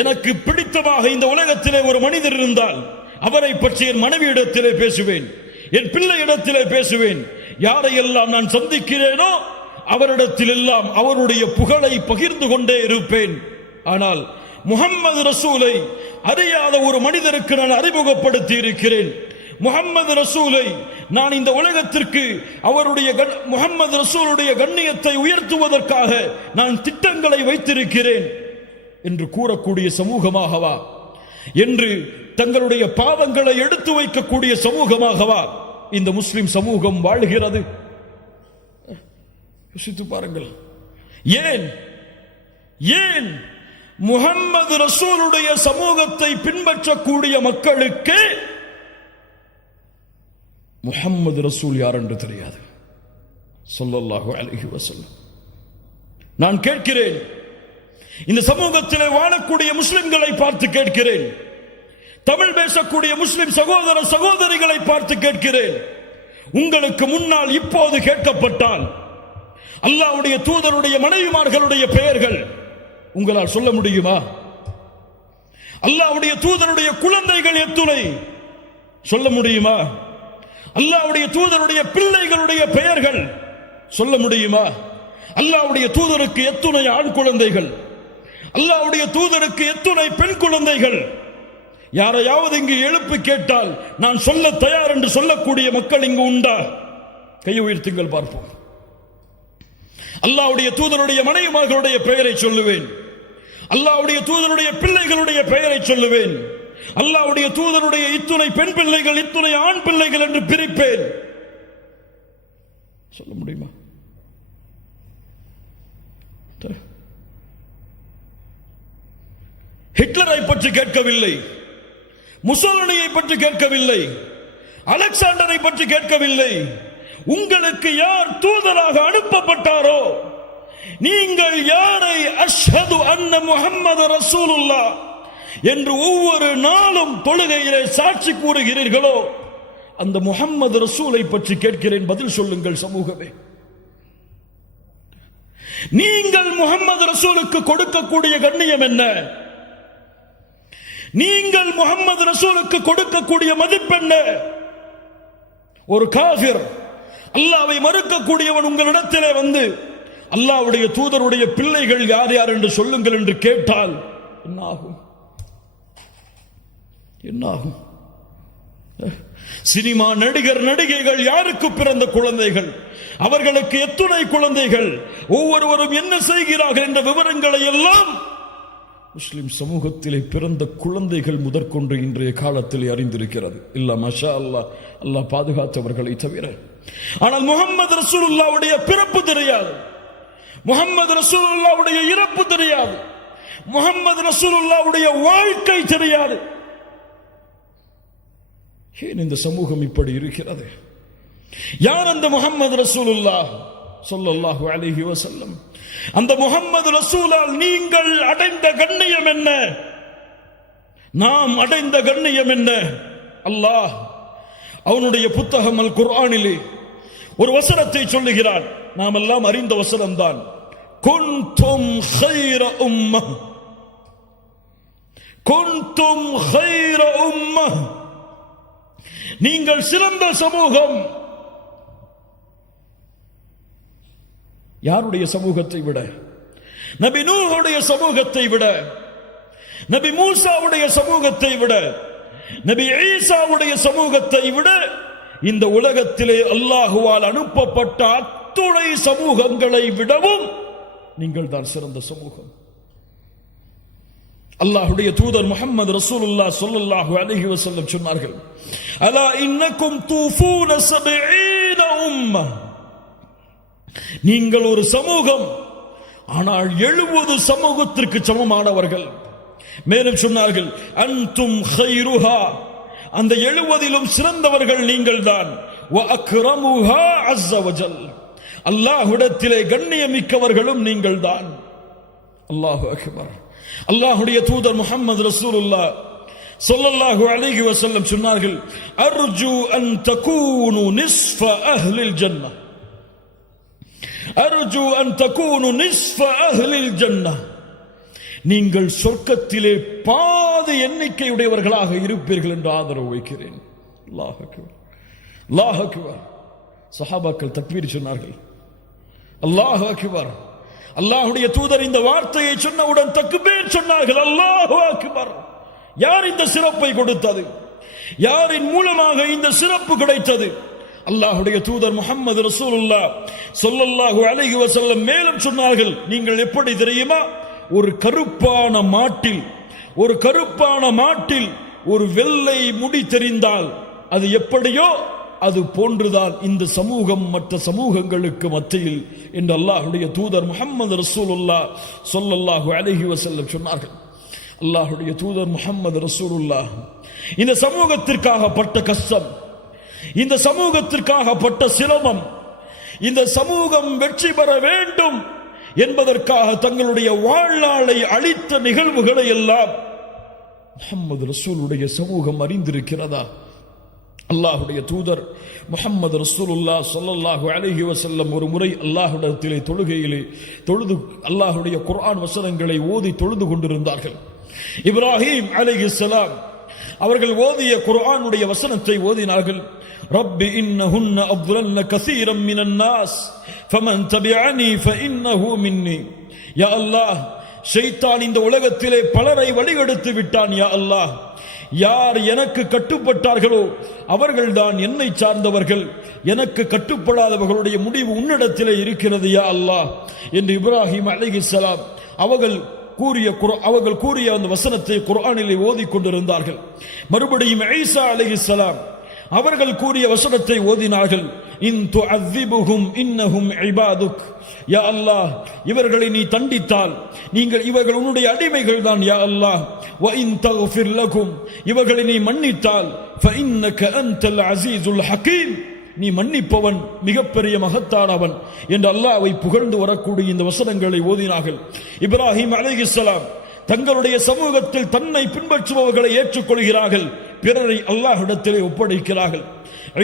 எனக்கு பிடித்தமாக இந்த உலகத்திலே ஒரு மனிதர் இருந்தால் அவரை பற்றி என் மனைவியிடத்திலே பேசுவேன், என் பிள்ளையிடத்திலே பேசுவேன். யாரையெல்லாம் நான் சந்திக்கிறேனோ அவரிடத்தில் எல்லாம் அவருடைய புகழை பகிர்ந்து கொண்டே இருப்பேன். ஆனால் முஹம்மது ரசூலை அறியாத ஒரு மனிதருக்கு நான் அறிமுகப்படுத்தி இருக்கிறேன். முஹம்மது ரசூலை நான் இந்த உலகத்திற்கு அவருடைய முஹம்மது ரசூலுடைய கண்ணியத்தை உயர்த்துவதற்காக நான் திட்டங்களை வைத்திருக்கிறேன் என்று கூறக்கூடிய சமூகமாகவா, என்று தங்களுடைய பாவங்களை எடுத்து வைக்கக்கூடிய சமூகமாகவா இந்த முஸ்லிம் சமூகம் வாழ்கிறது? யோசித்து பாருங்கள். ஏன் ஏன் முஹம்மது ரசூலுடைய சமூகத்தை பின்பற்றக்கூடிய மக்களுக்கு முஹம்மது ரசூல் யார் என்று தெரியாது. ஸல்லல்லாஹு அலைஹி வஸல்லம். நான் கேட்கிறேன், இந்த சமூகத்திலே வாழக்கூடிய முஸ்லிம்களை பார்த்து கேட்கிறேன், தமிழ் பேசக்கூடிய முஸ்லிம் சகோதர சகோதரிகளை பார்த்து கேட்கிறேன், உங்களுக்கு முன்னால் இப்போது கேட்கப்பட்டால் அல்லாஹ்வுடைய தூதருடைய மனைவிமார்களுடைய பெயர்கள் உங்களால் சொல்ல முடியுமா? அல்லாஹ்வுடைய தூதருடைய குழந்தைகள் எத்துணை சொல்ல முடியுமா? அல்லாஹ்வுடைய தூதருடைய பிள்ளைகளுடைய பெயர்கள் சொல்ல முடியுமா? அல்லாஹ்வுடைய தூதருக்கு எத்துணை ஆண் குழந்தைகள், அல்லாஹ்வுடைய தூதருக்கு எத்துணை பெண் குழந்தைகள்? யாரையாவது இங்கு எழுப்பி கேட்டால் நான் சொல்ல தயார் என்று சொல்லக்கூடிய மக்கள் இங்கு உண்டா? கையை உயர்த்துங்கள் பார்ப்போம். அல்லாஹ்வுடைய தூதருடைய மனைவிமார்களுடைய பெயரை சொல்லுவேன், அல்லாஹ்வுடைய தூதருடைய பிள்ளைகளுடைய பெயரை சொல்லுவேன், அல்லாஹ்வுடைய தூதருடைய இத்துணை பெண் பிள்ளைகள், இத்துணை ஆண் பிள்ளைகள் என்று பிரிப்பேன். சொல்ல முடியுமா? ஹிட்லரை பற்றி கேட்கவில்லை, முசோலினியை பற்றி கேட்கவில்லை, அலெக்சாண்டரை பற்றி கேட்கவில்லை. உங்களுக்கு யார் தூதராக அனுப்பப்பட்டாரோ, நீங்கள் யாரை அஷ்ஹது அன்ன முஹம்மது ரசூலுல்லாஹ் என்று ஒவ்வொரு நாளும் தொழுகையிலே சாட்சி கூறுகிறீர்களோ அந்த முஹம்மது ரசூலை பற்றி கேட்கிறேன், பதில் சொல்லுங்கள் சமூகமே. நீங்கள் முஹம்மது ரசூலுக்கு கொடுக்கக்கூடிய கண்ணியம் என்ன? நீங்கள் முஹம்மது ரசூலுக்கு கொடுக்கக்கூடிய மதிப்பென்ன? ஒரு காஃபிர், அல்லாஹ்வை மறுக்கக்கூடியவன் உங்களிடத்திலே வந்து அல்லாஹ்வுடைய தூதருடைய பிள்ளைகள் யார் யார் என்று சொல்லுங்கள் என்று கேட்டால் என்ன ஆகும்? என்ன ஆகும்? சினிமா நடிகர் நடிகைகள் யாருக்கு பிறந்த குழந்தைகள், அவர்களுக்கு எத்துணை குழந்தைகள், ஒவ்வொருவரும் என்ன செய்கிறார்கள் என்ற விவரங்களை எல்லாம் முஸ்லிம் சமூகத்திலே பிறந்த குழந்தைகள் முதற்கொண்டு இன்றைய காலத்தில் அறிந்திருக்கிறது. இல்ல மாஷா அல்லாஹ், அல்லாஹ் பாதுகாத்தவர்களை தவிர. ஆனால் முஹம்மது ரசூலுல்லாஹ்வுடைய பிறப்பு தெரியாது, முஹம்மது ரசூலுல்லாஹ்வுடைய இறப்பு தெரியாது, முஹம்மது ரசூலுல்லாஹ்வுடைய வாழ்க்கை தெரியாது. ஏன் இந்த சமூகம் இப்படி இருக்கிறது? யார் அந்த முஹம்மது ரசூலுல்லாஹ் ஸல்லல்லாஹு அலைஹி வஸல்லம்? அந்த முஹம்மது ரசூலால் நீங்கள் அடைந்த கண்ணியம் என்ன? நாம் அடைந்த கண்ணியம் என்ன? அல்லாஹ் அவனுடைய புத்தகம் அல் குர்ஆனிலே ஒரு வசனத்தை சொல்லுகிறான், நாம் எல்லாம் அறிந்த வசனம்தான். குன்தும் கைர உம்மஹ், குன்தும் கைர உம்மஹ். நீங்கள் சிறந்த சமூகம். யாருடைய சமூகத்தை விட? நபி நூஹுடைய சமூகத்தை விட, நபி மூசாவுடைய சமூகத்தை விட, நபி ஈசாவுடைய சமூகத்தை விட இந்த உலகத்திலே அல்லாஹுவால் அனுப்பப்பட்ட அத்துணை சமூகங்களை விடவும் நீங்கள் தான் சிறந்த சமூகம். அல்லாஹ்வுடைய தூதர் முஹம்மது ரசூலுல்லாஹ் ஸல்லல்லாஹு அலைஹி வஸல்லம் சொன்னார்கள், அலா இன்னக்கும் தூஃபூன 70 உம்ம. நீங்கள் ஒரு சமூகம், ஆனால் 70 சமூகத்திற்கு சமமானவர்கள். மேலும் சொன்னார்கள், அன்தும் கைருஹா, அந்த 70லும் சிறந்தவர்கள் நீங்கள் தான். வ அக்ரமுஹா அஸ்ஸ வஜல், அல்லாஹ்விடத்திலே கண்ணியமிக்கவர்களும் நீங்கள் தான். அல்லாஹு அக்பர். அல்லாஹ்வுடைய தூதர் முஹம்மது ரசூலுல்லாஹ் ஸல்லல்லாஹு அலைஹி வஸல்லம் சொன்னார்கள், அர்ஜு அன் தகூனு நிஸ்ஃப அஹ்லில் ஜன்னah, அர்ஜு அன் தகூனு நிஸ்ஃப அஹ்லில் ஜன்னah. நீங்கள் சொர்க்கத்திலே பாதி எண்ணிக்கையுடையவர்களாக இருப்பீர்கள் என்று ஆதரவு வைக்கிறேன். அல்லாஹ் அக்பர், அல்லாஹ் அக்பர். சஹாபாக்கள் தக்பீர் சொன்னார்கள். அல்லாஹ் அக்பர். அல்லாஹ்வுடைய தூதர் இந்த வார்த்தையை சொன்னவுடன் தக்பீர் சொன்னார்கள். அல்லாஹ் அக்பர். யார் இந்த சிறப்பை கொடுத்தது? யாரின் மூலமாக இந்த சிறப்பு கிடைத்தது? அல்லாஹ்வுடைய தூதர் முஹம்மது ரசூலுல்லாஹ் ஸல்லல்லாஹு அலைஹி வஸல்லம் மேலும் சொன்னார்கள், நீங்கள் எப்படி தெரியுமா? ஒரு கருப்பான மாட்டில் ஒரு வெள்ளை முடி தெரிந்தால் அது எப்படியோ அது போன்றுதான் இந்த சமூகம் மற்ற சமூகங்களுக்கு மத்தியில் என்று அல்லாஹ்வுடைய தூதர் முஹம்மது ரசூலுல்லாஹ் ஸல்லல்லாஹு அலைஹி வஸல்லம் சொன்னார்கள். அல்லாஹ்வுடைய தூதர் முஹம்மது ரசூலுல்லாஹ் இந்த சமூகத்திற்காக பட்ட கஷ்டம், இந்த சமூகத்திற்காக பட்ட சிரமம், இந்த சமூகம் வெற்றி பெற வேண்டும் என்பதற்காக தங்களுடைய வாழ்நாளை அளித்த நிகழ்வுகளை எல்லாம் முஹம்மது ரசூலுடைய சமூகம் அறிந்திருக்கிறதா? அல்லாஹ்வுடைய தூதர் முஹம்மது ரசூலுல்லாஹ் ஸல்லல்லாஹு அலைஹி வஸல்லம் ஒரு முறை அல்லாஹ்விடத்திலே தொழுகையிலே தொழுது அல்லாஹ்வுடைய குர்ஆன் வசனங்களை ஓதி தொழுது கொண்டிருந்தார்கள். இப்ராஹீம் அலைஹிஸ்ஸலாம் அவர்கள் ஓதிய குர்ஆனுடைய வசனத்தை ஓதினார்கள். ரப்பி இன்னஹுன்ன அضللن كثيرا من الناس فمن تبعني فانه مني. யா அல்லாஹ், ஷைத்தான் இந்த உலகத்திலே பலரை வழிகெடுத்து விட்டான். யா அல்லாஹ், யார் எனக்கு கட்டுப்பட்டார்களோ அவர்கள்தான் என்னை சார்ந்தவர்கள், எனக்கு கட்டுப்படாதவர்களுடைய முடிவு உன்னிடத்திலே இருக்கிறது யா அல்லாஹ் என்று இப்ராஹிம் அலைஹிஸ்ஸலாம் அவர்கள் கூறிய அந்த வசனத்தை குர்ஆனிலே ஓதிக்கொண்டிருந்தார்கள். மறுபடியும் ஈசா அலைஹிஸ்ஸலாம் அவர்கள் கூறிய வசனத்தை ஓதினார்கள். இன் துஅذிபுஹும் இன்னஹும் இபாதுக். யா அல்லாஹ், இவர்களை நீ தண்டித்தால் இவர்கள் உன்னுடைய அடிமைகள் தான் யா அல்லாஹ். வ இன் தக்ஃபிர் லகும், இவர்களை நீ மன்னித்தால் ஃபஇன்னக அன்தல் அஸீஸுல் ஹகீம், நீ மன்னிப்பவன், மிகப்பெரிய மகத்தானவன் என்று அல்லாஹ்வை புகழ்ந்து வரக்கூடிய இந்த வசனங்களை ஓதினார்கள். இப்ராஹிம் அலைஹிஸ்ஸலாம் தங்களுடைய சமூகத்தில் தன்னை பின்பற்றுபவர்களை ஏற்றுக்கொள்கிறார்கள், பிறரை அல்லாஹ்விடத்திலே ஒப்படைக்கிறார்கள்.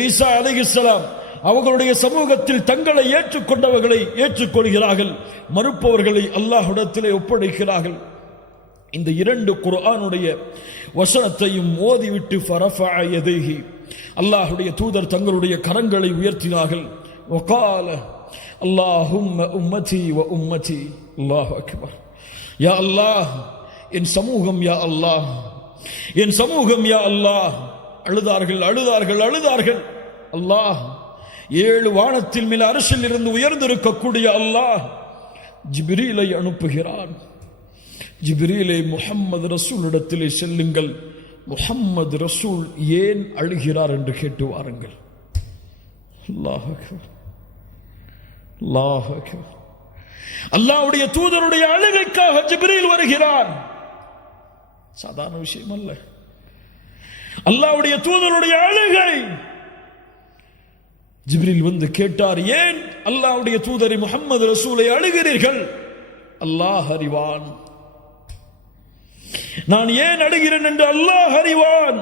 ஈசா அலைஹிஸ்ஸலாம் அவர்களுடைய சமூகத்தில் தங்களை ஏற்றுக்கொண்டவர்களை ஏற்றுக்கொள்கிறார்கள், மறுப்பவர்களை அல்லாஹ்விடத்திலே ஒப்படைக்கிறார்கள். இந்த 2 குர்ஆனுடைய வசனத்தையும் ஓதிவிட்டு ஃபரஃபஅ யதைஹி, அல்லாஹ்வுடைய தூதர் தங்களுடைய கரங்களை உயர்த்தினார்கள். வகால அல்லாஹும்ம உம்மதி வ உம்மதி. அல்லாஹு அக்பர். யா அல்லாஹ், என் சமூகம் யா அல்லாஹ், என் சமூகம் யா அல்லாஹ். அழுதார்கள் அழுதார்கள் அழுதார்கள். அல்லாஹ் 7 வானத்தில் மேல் அர்ஷில் இருந்து உயர்ந்திருக்கக்கூடிய அல்லாஹ் ஜிப்ரீலை அனுப்புகிறான். ஜிப்ரீலை முஹம்மது ரசூலிடத்திலே செல்லுங்கள், முஹம்மது ரசூல் ஏன் அழுகிறார் என்று கேட்டு வாருங்கள். அல்லாஹ் அக்பர், அல்லாஹ் அக்பர். அல்லாஹ்வுடைய தூதருடைய அழுகைக்காக ஜிப்ரீல் வருகிறார். சாதாரண விஷயம் அல்ல. அல்லாஹ்வுடைய தூதருடைய அழுகை. ஜிப்ரீல் வந்து கேட்டார், ஏன் அல்லாஹ்வுடைய தூதரை முஹம்மது ரசூலை அழுகிறீர்கள்? அல்லாஹ் அறிவான். நான் ஏன் அழுகிறேன் என்று அல்லாஹ் அறிவான்.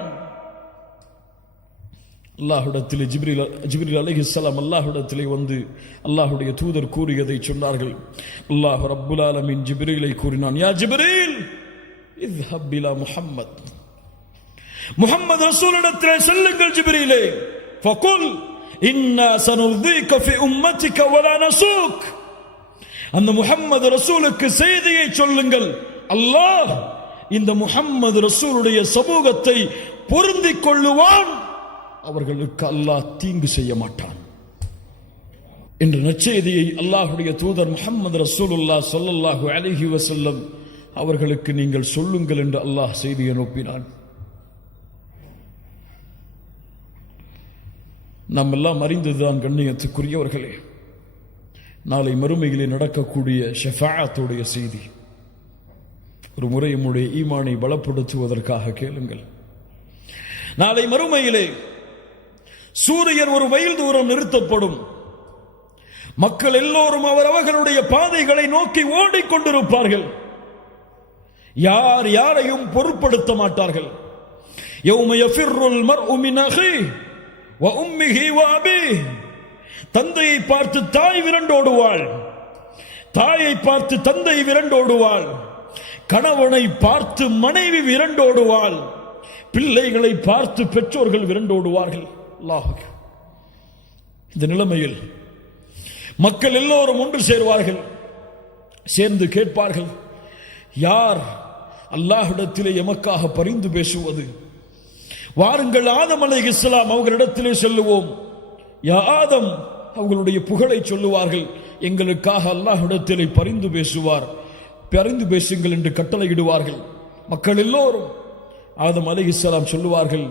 அல்லாஹ்விடத்திலே ஜிப்ரீல் அலைஹிஸ்ஸலாம் அல்லாஹ்விடத்திலே வந்து அல்லாஹ்வுடைய தூதர் கூறியதை சொன்னார்கள். அல்லாஹ் ரப்புல் ஆலமீன் ஜிப்ரீலை கூறினான், யா ஜிப்ரீல் இத்ஹப் இலா முஹம்மத் முஹம்மது ரசூலிடத்திலே செல்லுங்கள் ஜிப்ரீலே, ஃபகுல் இன்னா சனுர்தீக ஃபி உம்மத்திக வலா நஸூக். அந்த முஹம்மது ரசூலுக்கு செய்தியை சொல்லுங்கள், அல்லாஹ் இந்த முஹம்மது ரசூலுடைய சமூகத்தை பொருந்திக் கொள்ளுவான், அவர்களுக்கு அல்லாஹ் தீங்கு செய்ய மாட்டான் என்ற நற்செய்தியை அல்லாஹ்வுடைய தூதர் முஹம்மது ரசூலுல்லாஹ் ஸல்லல்லாஹு அலைஹி வஸல்லம் அவர்களுக்கு நீங்கள் சொல்லுங்கள் என்று அல்லாஹ் செய்தி அனுப்பினான். நாம் எல்லாம் அறிந்ததுதான் கண்ணியத்துக்குரியவர்களே, நாளை மறுமையிலே நடக்கக்கூடிய ஷஃபாஅத்துடைய செய்தி. ஒரு முறை நம்முடைய ஈமானை பலப்படுத்துவதற்காக கேளுங்கள். நாளை மறுமையிலே சூரியன் ஒரு மைல் தூரம் நிறுத்தப்படும். மக்கள் எல்லோரும் அவரவர்களுடைய பாதைகளை நோக்கி ஓடிக்கொண்டிருப்பார்கள். யார் யாரையும் பொருட்படுத்த மாட்டார்கள். யௌம யஃபிர்ருல் மர்உ மின் அஹீஹி வ உம்மிஹி வ அபீஹி. தந்தையை பார்த்து தாய் விரண்டோடுவாள், தாயை பார்த்து தந்தை விரண்டோடுவாள், கணவனை பார்த்து மனைவி விரண்டோடுவாள், பிள்ளைகளை பார்த்து பெற்றோர்கள் விரண்டோடுவார்கள். அல்லாஹ், இந்த நிலைமையில் மக்கள் எல்லோரும் ஒன்று சேர்வார்கள். சேர்ந்து கேட்பார்கள், யார் அல்லாஹ்விடத்திலே எமக்காக பரிந்து பேசுவது? வாருங்கள், ஆதம் அலைஹிஸ்ஸலாம் அவர்களிடத்திலே செல்லுவோம். யா ஆதம், அவர்களுடைய புகழை சொல்லுவார்கள். எங்களுக்காக அல்லாஹ்விடத்திலே பரிந்து பேசுவார், பரிந்து பேசுங்கள் என்று கட்டளையிடுவார்கள். மக்கள் எல்லோரும் ஆதம் அலைஹிஸ்ஸலாம் சொல்லுவார்கள்,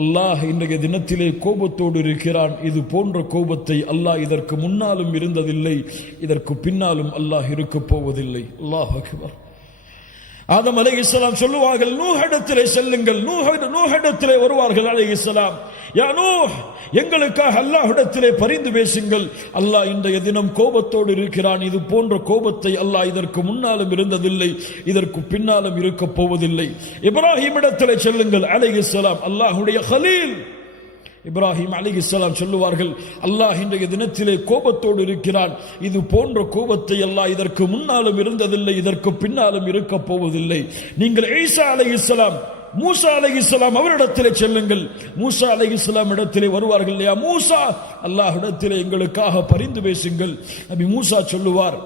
அல்லாஹ் இன்றைய தினத்திலே கோபத்தோடு இருக்கிறான். இது போன்ற கோபத்தை அல்லாஹ் இதற்கு முன்னாலும் இருந்ததில்லை, இதற்கு பின்னாலும் அல்லாஹ் இருக்கப் போவதில்லை. அல்லாஹ் அக்பர். ஆதம் அலைஹிஸ்ஸலாம் சொல்லுவார்கள், நூஹிடத்திலே செல்லுங்கள். நூஹிடத்திலே வருவார்கள் அலைஹிஸ்ஸலாம். யா நூஹ், எங்களுக்காக அல்லாஹ்விடத்திலே பரிந்து பேசுங்கள். அல்லாஹ் இன்றைய தினம் கோபத்தோடு இருக்கிறான். இது போன்ற கோபத்தை அல்லாஹ் இதற்கு முன்னாலும் இருந்ததில்லை, இதற்கு பின்னாலும் இருக்கப் போவதில்லை. இப்ராஹிமிடத்திலே செல்லுங்கள் அலைஹிஸ்ஸலாம். அல்லாஹ்வுடைய கலீல் இப்ராஹிம் அலைஹிஸ்ஸலாம் சொல்லுவார்கள், அல்லாஹ் இன்றைய தினத்திலே கோபத்தோடு இருக்கிறான். இது போன்ற கோபத்தை அல்லாஹ் இதற்கு முன்னாலும் இருந்ததில்லை, இதற்கு பின்னாலும் இருக்கப் போவதில்லை. நீங்கள் ஈசா அலைஹிஸ்ஸலாம், மூசா அலைஹிஸ்ஸலாம் அவரிடத்திலே செல்லுங்கள். மூசா அலைஹிஸ்ஸலாம் இடத்திலே வருவார்கள். யா மூசா, அல்லாஹ்விடத்திலே எங்களுக்காக பரிந்து பேசுங்கள். நபி மூசா சொல்லுவார்,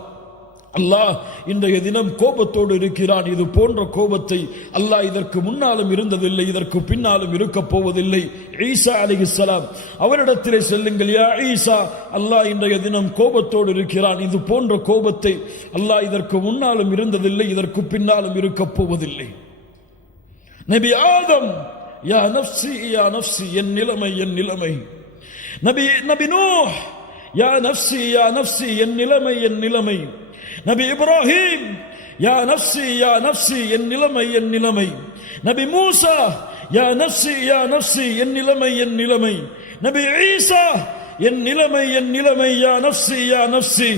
அல்லாஹ் இன்றைய தினம் கோபத்தோடு இருக்கிறான். இது போன்ற கோபத்தை அல்லாஹ் இதற்கு முன்னாலும் இருந்ததில்லை, இதற்கு பின்னாலும் இருக்கப் போவதில்லை. ஈசா அலைஹிஸ்ஸலாம் அவரிடத்திலே செல்லுங்கள். யா ஈசா, அல்லாஹ் இன்றைய தினம் கோபத்தோடு இருக்கிறான். இது போன்ற கோபத்தை அல்லாஹ் இதற்கு முன்னாலும் இருந்ததில்லை, இதற்கு பின்னாலும் இருக்கப் போவதில்லை. நபி ஆதம், யா நஃப்ஸி யா நஃப்ஸி, என் நிலைமை என் நிலைமை. நபி நூஹ், யா நஃப்ஸி யா நஃப்ஸி, என் நிலைமை என் நிலைமை. நபி இப்ராஹிம், யா நஃப்ஸி யா நஃப்ஸி, என் நிலைமை என் நிலைமை. நபி மூசா, யா நஃப்ஸி யா நஃப்ஸி, என் நிலைமை என் நிலைமை. நபி ஈசா, என் நிலைமை என் நிலைமை. யா நஃப்ஸி யா நஃப்ஸி.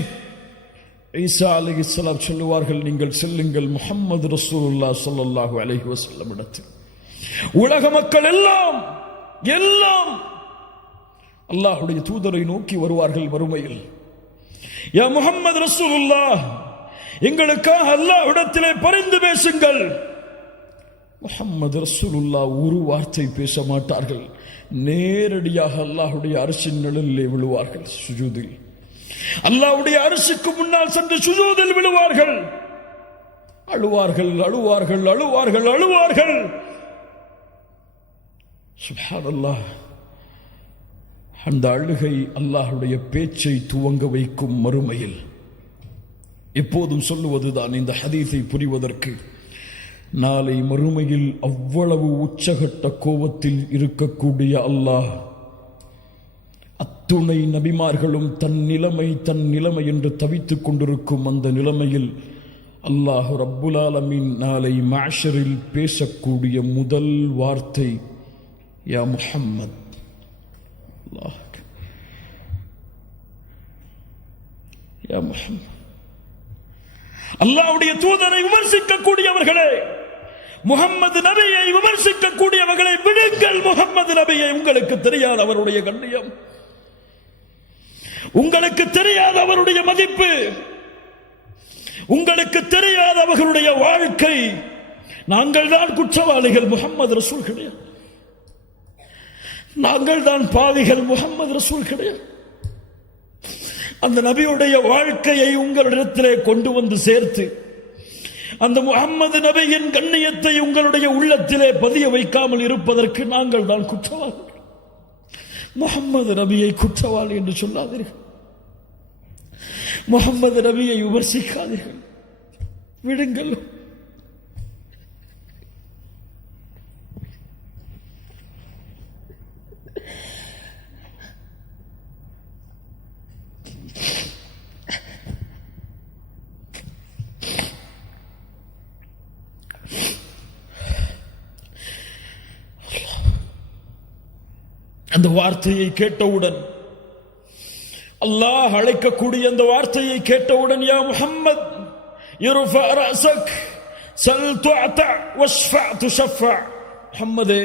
ஈசா அலைஹிஸ்ஸலாம் சொல்லுவார்கள், நீங்கள் செல்லுங்கள் முஹம்மது ரசூலுல்லாஹ் ஸல்லல்லாஹு அலைஹி வஸல்லம் இடத்தில். உலக மக்கள் எல்லாம் அல்லாஹ்வுடைய தூதரை நோக்கி வருவார்கள் மறுமையில். யா முஹம்மது ரசூலுல்லாஹ், எங்களுக்காக அல்லாஹ்விடத்திலே பரிந்து பேசுங்கள். முஹம்மது ரசூலுல்லாஹ் ஒரு வார்த்தை பேச மாட்டார்கள். நேரடியாக அல்லாஹ்வுடைய அர்ஷின் நிழலிலே விழுவார்கள். சுஜூதில் அல்லாஹ்வுடைய அர்ஷுக்கு முன்னால் சென்று சுஜூதில் விழுவார்கள். அழுவார்கள் அழுவார்கள் அழுவார்கள் அழுவார்கள். சுப்ஹானல்லாஹ். அந்த அழுகை அல்லாஹ்வுடைய பேச்சை துவங்க வைக்கும் மறுமையில். எப்போதும் சொல்லுவதுதான் இந்த ஹதீஸை புரிவதற்கு, நாளை மறுமையில் அவ்வளவு உச்சகட்ட கோபத்தில் இருக்கக்கூடிய அல்லாஹ், அத்துணை நபிமார்களும் தன் நிலைமை என்று தவித்துக் கொண்டிருக்கும் அந்த நிலைமையில் அல்லாஹ் ரப்புல் ஆலமீன் நாளை மஹ்ஷரில் பேசக்கூடிய முதல் வார்த்தை, யா முஹம்மத். அல்லாஹ், யா முஹம்மத். அல்லாஹ்வுடைய தூதரை விமர்சிக்கக்கூடியவர்களே, முஹம்மது நபியை விமர்சிக்கக்கூடியவர்களை விடுங்கள். முஹம்மது நபியை உங்களுக்கு தெரியாத அவருடைய கண்ணியம், உங்களுக்கு தெரியாத அவருடைய மதிப்பு, உங்களுக்கு தெரியாத அவர்களுடைய வாழ்க்கை. நாங்கள் தான் குற்றவாளிகள், முஹம்மது ரசூல் கிடையாது. நாங்கள் தான் பாவிகள், முஹம்மது ரசூல் கிடையாது. அந்த நபியுடைய வாழ்க்கையை உங்களிடத்திலே கொண்டு வந்து சேர்த்து அந்த முஹம்மது நபியின் கண்ணியத்தை உங்களுடைய உள்ளத்திலே பதிய வைக்காமல் இருப்பதற்கு நாங்கள் தான் குற்றவாளிகள். முஹம்மது நபியை குற்றவாளி என்று சொல்லாதீர்கள், முஹம்மது நபியை விமர்சிக்காதீர்கள், விடுங்கள். அந்த வார்த்தையை கேட்டவுடன், அல்லாஹ் அழைக்கக்கூடிய அந்த வார்த்தையை கேட்டவுடன், யா முஹம்மத் இர்ஃபா ரஅஸக் சல் துஅத வஷ்ஃபா துஷஃபா, முஹம்மதே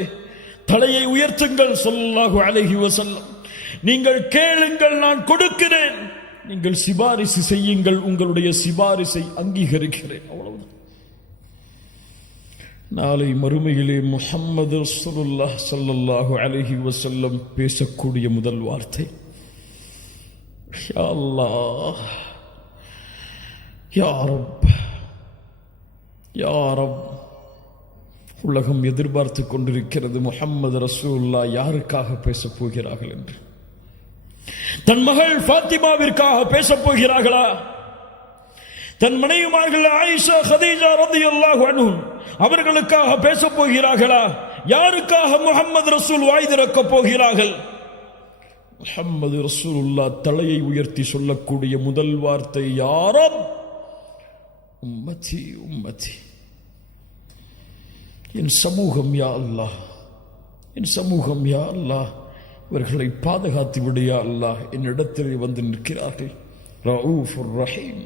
தலையை உயர்த்துங்கள் ஸல்லல்லாஹு அலைஹி வஸல்லம், நீங்கள் கேளுங்கள் நான் கொடுக்கிறேன், நீங்கள் சிபாரிசு செய்யுங்கள் உங்களுடைய சிபாரிசை அங்கீகரிக்கிறேன். அவ்வளவுதான். நாளை மறுமையிலே முஹம்மது ரசூலுல்லாஹ் ஸல்லல்லாஹு அலைஹி வஸல்லம் பேசக்கூடிய முதல் வார்த்தை, யா அல்லாஹ், யா ரப், யா ரப். உலகம் எதிர்பார்த்து கொண்டிருக்கிறது முஹம்மது ரசூலுல்லாஹ் யாருக்காக பேசப் போகிறார்கள் என்று. தன் மகள் ஃபாத்திமாவிற்காக பேசப் போகிறார்களா? தன் மனைவிமார்கள் ஆயிஷா, கதீஜா ரலியல்லாஹு அன்ஹும் அவர்களுக்காக பேசப் போகிறார்களா? யாருக்காக முஹம்மது ரசூல் வாய் திறக்கப் போகிறார்கள்? முஹம்மது ரசூலுல்லாஹ் தலையை உயர்த்தி சொல்லக்கூடிய முதல் வார்த்தை, யா ரப், உம்மதி உம்மதி, என் சமூகம் யா அல்லாஹ், என் சமூகம் யா அல்லாஹ், இவர்களை பாதுகாத்து விடு யா அல்லாஹ். என்னிடத்தில் வந்து நிற்கிறார்கள். ரഊஃபுர் ரஹீம்,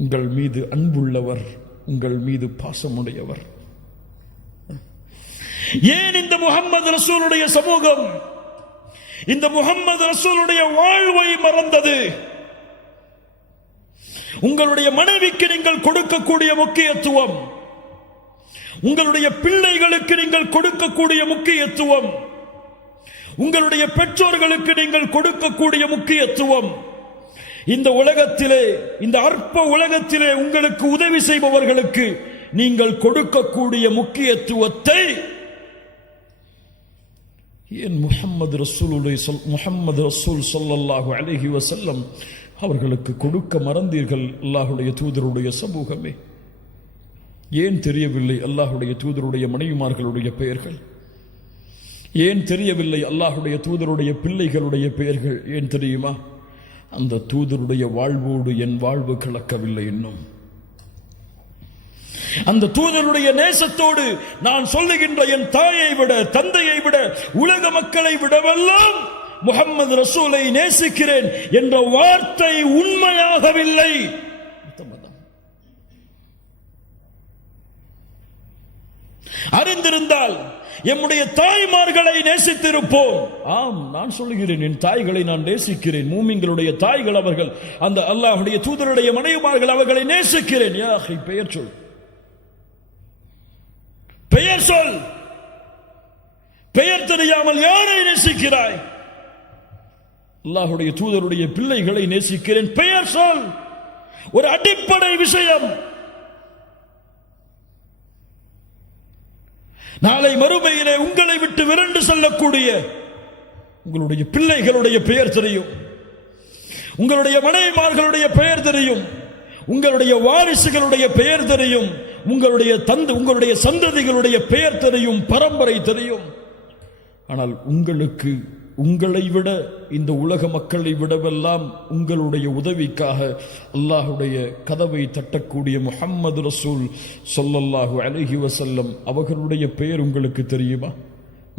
உங்கள் மீது அன்புள்ளவர், உங்கள் மீது பாசமுடையவர். ஏன் இந்த முஹம்மது ரசூலுடைய சமூகம் இந்த முஹம்மது ரசூலுடைய வாழ்வை மறந்தது? உங்களுடைய மனைவிக்கு நீங்கள் கொடுக்கக்கூடிய முக்கியத்துவம், உங்களுடைய பிள்ளைகளுக்கு நீங்கள் கொடுக்கக்கூடிய முக்கியத்துவம், உங்களுடைய பெற்றோர்களுக்கு நீங்கள் கொடுக்கக்கூடிய முக்கியத்துவம், இந்த உலகத்திலே, இந்த அற்ப உலகத்திலே உங்களுக்கு உதவி செய்பவர்களுக்கு நீங்கள் கொடுக்கக்கூடிய முக்கியத்துவத்தை ஏன் முஹம்மது ரசூல் ஸல்லல்லாஹு அலைஹி வஸல்லம் அவர்களுக்கு கொடுக்க மறந்தீர்கள்? அல்லாஹ்வுடைய தூதருடைய சமூகமே, ஏன் தெரியவில்லை அல்லாஹ்வுடைய தூதருடைய மனைவிமார்களுடைய பெயர்கள்? ஏன் தெரியவில்லை அல்லாஹ்வுடைய தூதருடைய பிள்ளைகளுடைய பெயர்கள்? ஏன் தெரியுமா? அந்த தூதருடைய வாழ்வோடு என் வாழ்வு கலக்கவில்லை இன்னும். அந்த தூதருடைய நேசத்தோடு நான் சொல்லுகின்ற என் தாயை விட, தந்தையை விட, உலக மக்களை விடவெல்லாம் முஹம்மது ரசூலை நேசிக்கிறேன் என்ற வார்த்தை உண்மையாகவில்லை. அறிந்திருந்தால் எம்முடைய தாய்மார்களை நேசித்திருப்போம். ஆம், நான் சொல்லுகிறேன், என் தாய்களை நான் நேசிக்கிறேன். மூமின்களுடைய தாய்கள் அவர்கள், அந்த அல்லாஹ்வுடைய தூதருடைய மனைவிமார்கள் அவர்களை நேசிக்கிறேன். யா அஹி, பெயர் சொல், பெயர் சொல். பெயர் தெரியாமல் யாரை நேசிக்கிறாய்? அல்லாஹ்வுடைய தூதருடைய பிள்ளைகளை நேசிக்கிறேன், பெயர் சொல். ஒரு அடிப்படை விஷயம். நாளை மறுமையிலே உங்களை விட்டு விரண்டு செல்லக்கூடிய உங்களுடைய பிள்ளைகளுடைய பெயர் தெரியும், உங்களுடைய மனைவிமார்களுடைய பெயர் தெரியும், உங்களுடைய வாரிசுகளுடைய பெயர் தெரியும், உங்களுடைய சந்ததிகளுடைய பெயர் தெரியும், பரம்பரை தெரியும். ஆனால் உங்களுக்கு, உங்களை விட, இந்த உலக மக்களை விடவெல்லாம் உங்களுடைய உதவிக்காக அல்லாஹ்வுடைய கதவை தட்டக்கூடிய முஹம்மது ரசூல் ஸல்லல்லாஹு அலைஹி வஸல்லம் அவர்களுடைய பெயர் உங்களுக்கு தெரியுமா?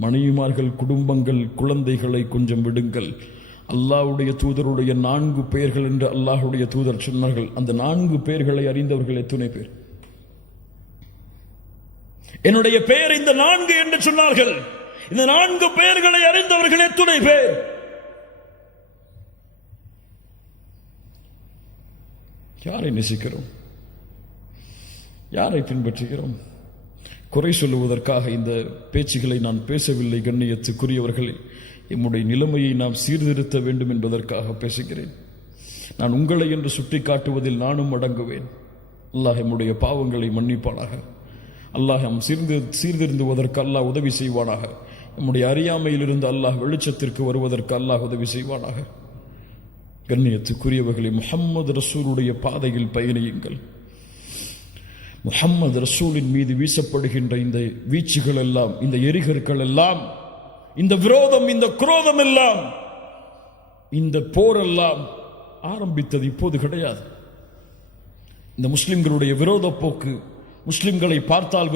மனைவிமார்கள், குடும்பங்கள், குழந்தைகளை கொஞ்சம் விடுங்கள். அல்லாஹ்வுடைய தூதருடைய 4 பெயர்கள் என்று அல்லாஹ்வுடைய தூதர் சொன்னார்கள். அந்த 4 பெயர்களை அறிந்தவர்கள் எத்தனை பேர்? என்னுடைய பெயர் இந்த 4 என்று சொன்னார்கள். இந்த 4 பெயர்களை அறிந்தவர்கள் எத்தனை பேர்? யாரை நேசிக்கிறோம்? யாரை பின்பற்றுகிறோம்? குறை சொல்லுவதற்காக இந்த பேச்சுகளை நான் பேசவில்லை. கண்ணியத்துக்குரியவர்களே, எம்முடைய நிலைமையை நாம் சீர்திருத்த வேண்டும் என்பதற்காக பேசுகிறேன். நான் உங்களை என்று சுட்டி காட்டுவதில் நானும் அடங்குவேன். அல்லாஹ் எம்முடைய பாவங்களை மன்னிப்பானாக. அல்லாஹ் சீர்திருந்துவதற்கு அல்லாஹ் உதவி செய்வானாக. நம்முடைய அறியாமையிலிருந்து அல்லாஹ் வெளிச்சத்திற்கு வருவதற்கு அல்லாஹ் உதவி செய்வானாக. கண்ணியத்துக்குரியவர்களே, முஹம்மது ரசூலுடைய பாதையில் பயணியுங்கள். முஹம்மது ரசூலின் மீது வீசப்படுகின்ற இந்த வீச்சுகள் எல்லாம், இந்த எரிகற்கள் எல்லாம், இந்த விரோதம், இந்த குரோதம் எல்லாம், இந்த போரெல்லாம் ஆரம்பித்தது இப்போது கிடையாது. இந்த முஸ்லிம்களுடைய விரோத போக்கு, முஸ்லிம்களை பார்த்தால்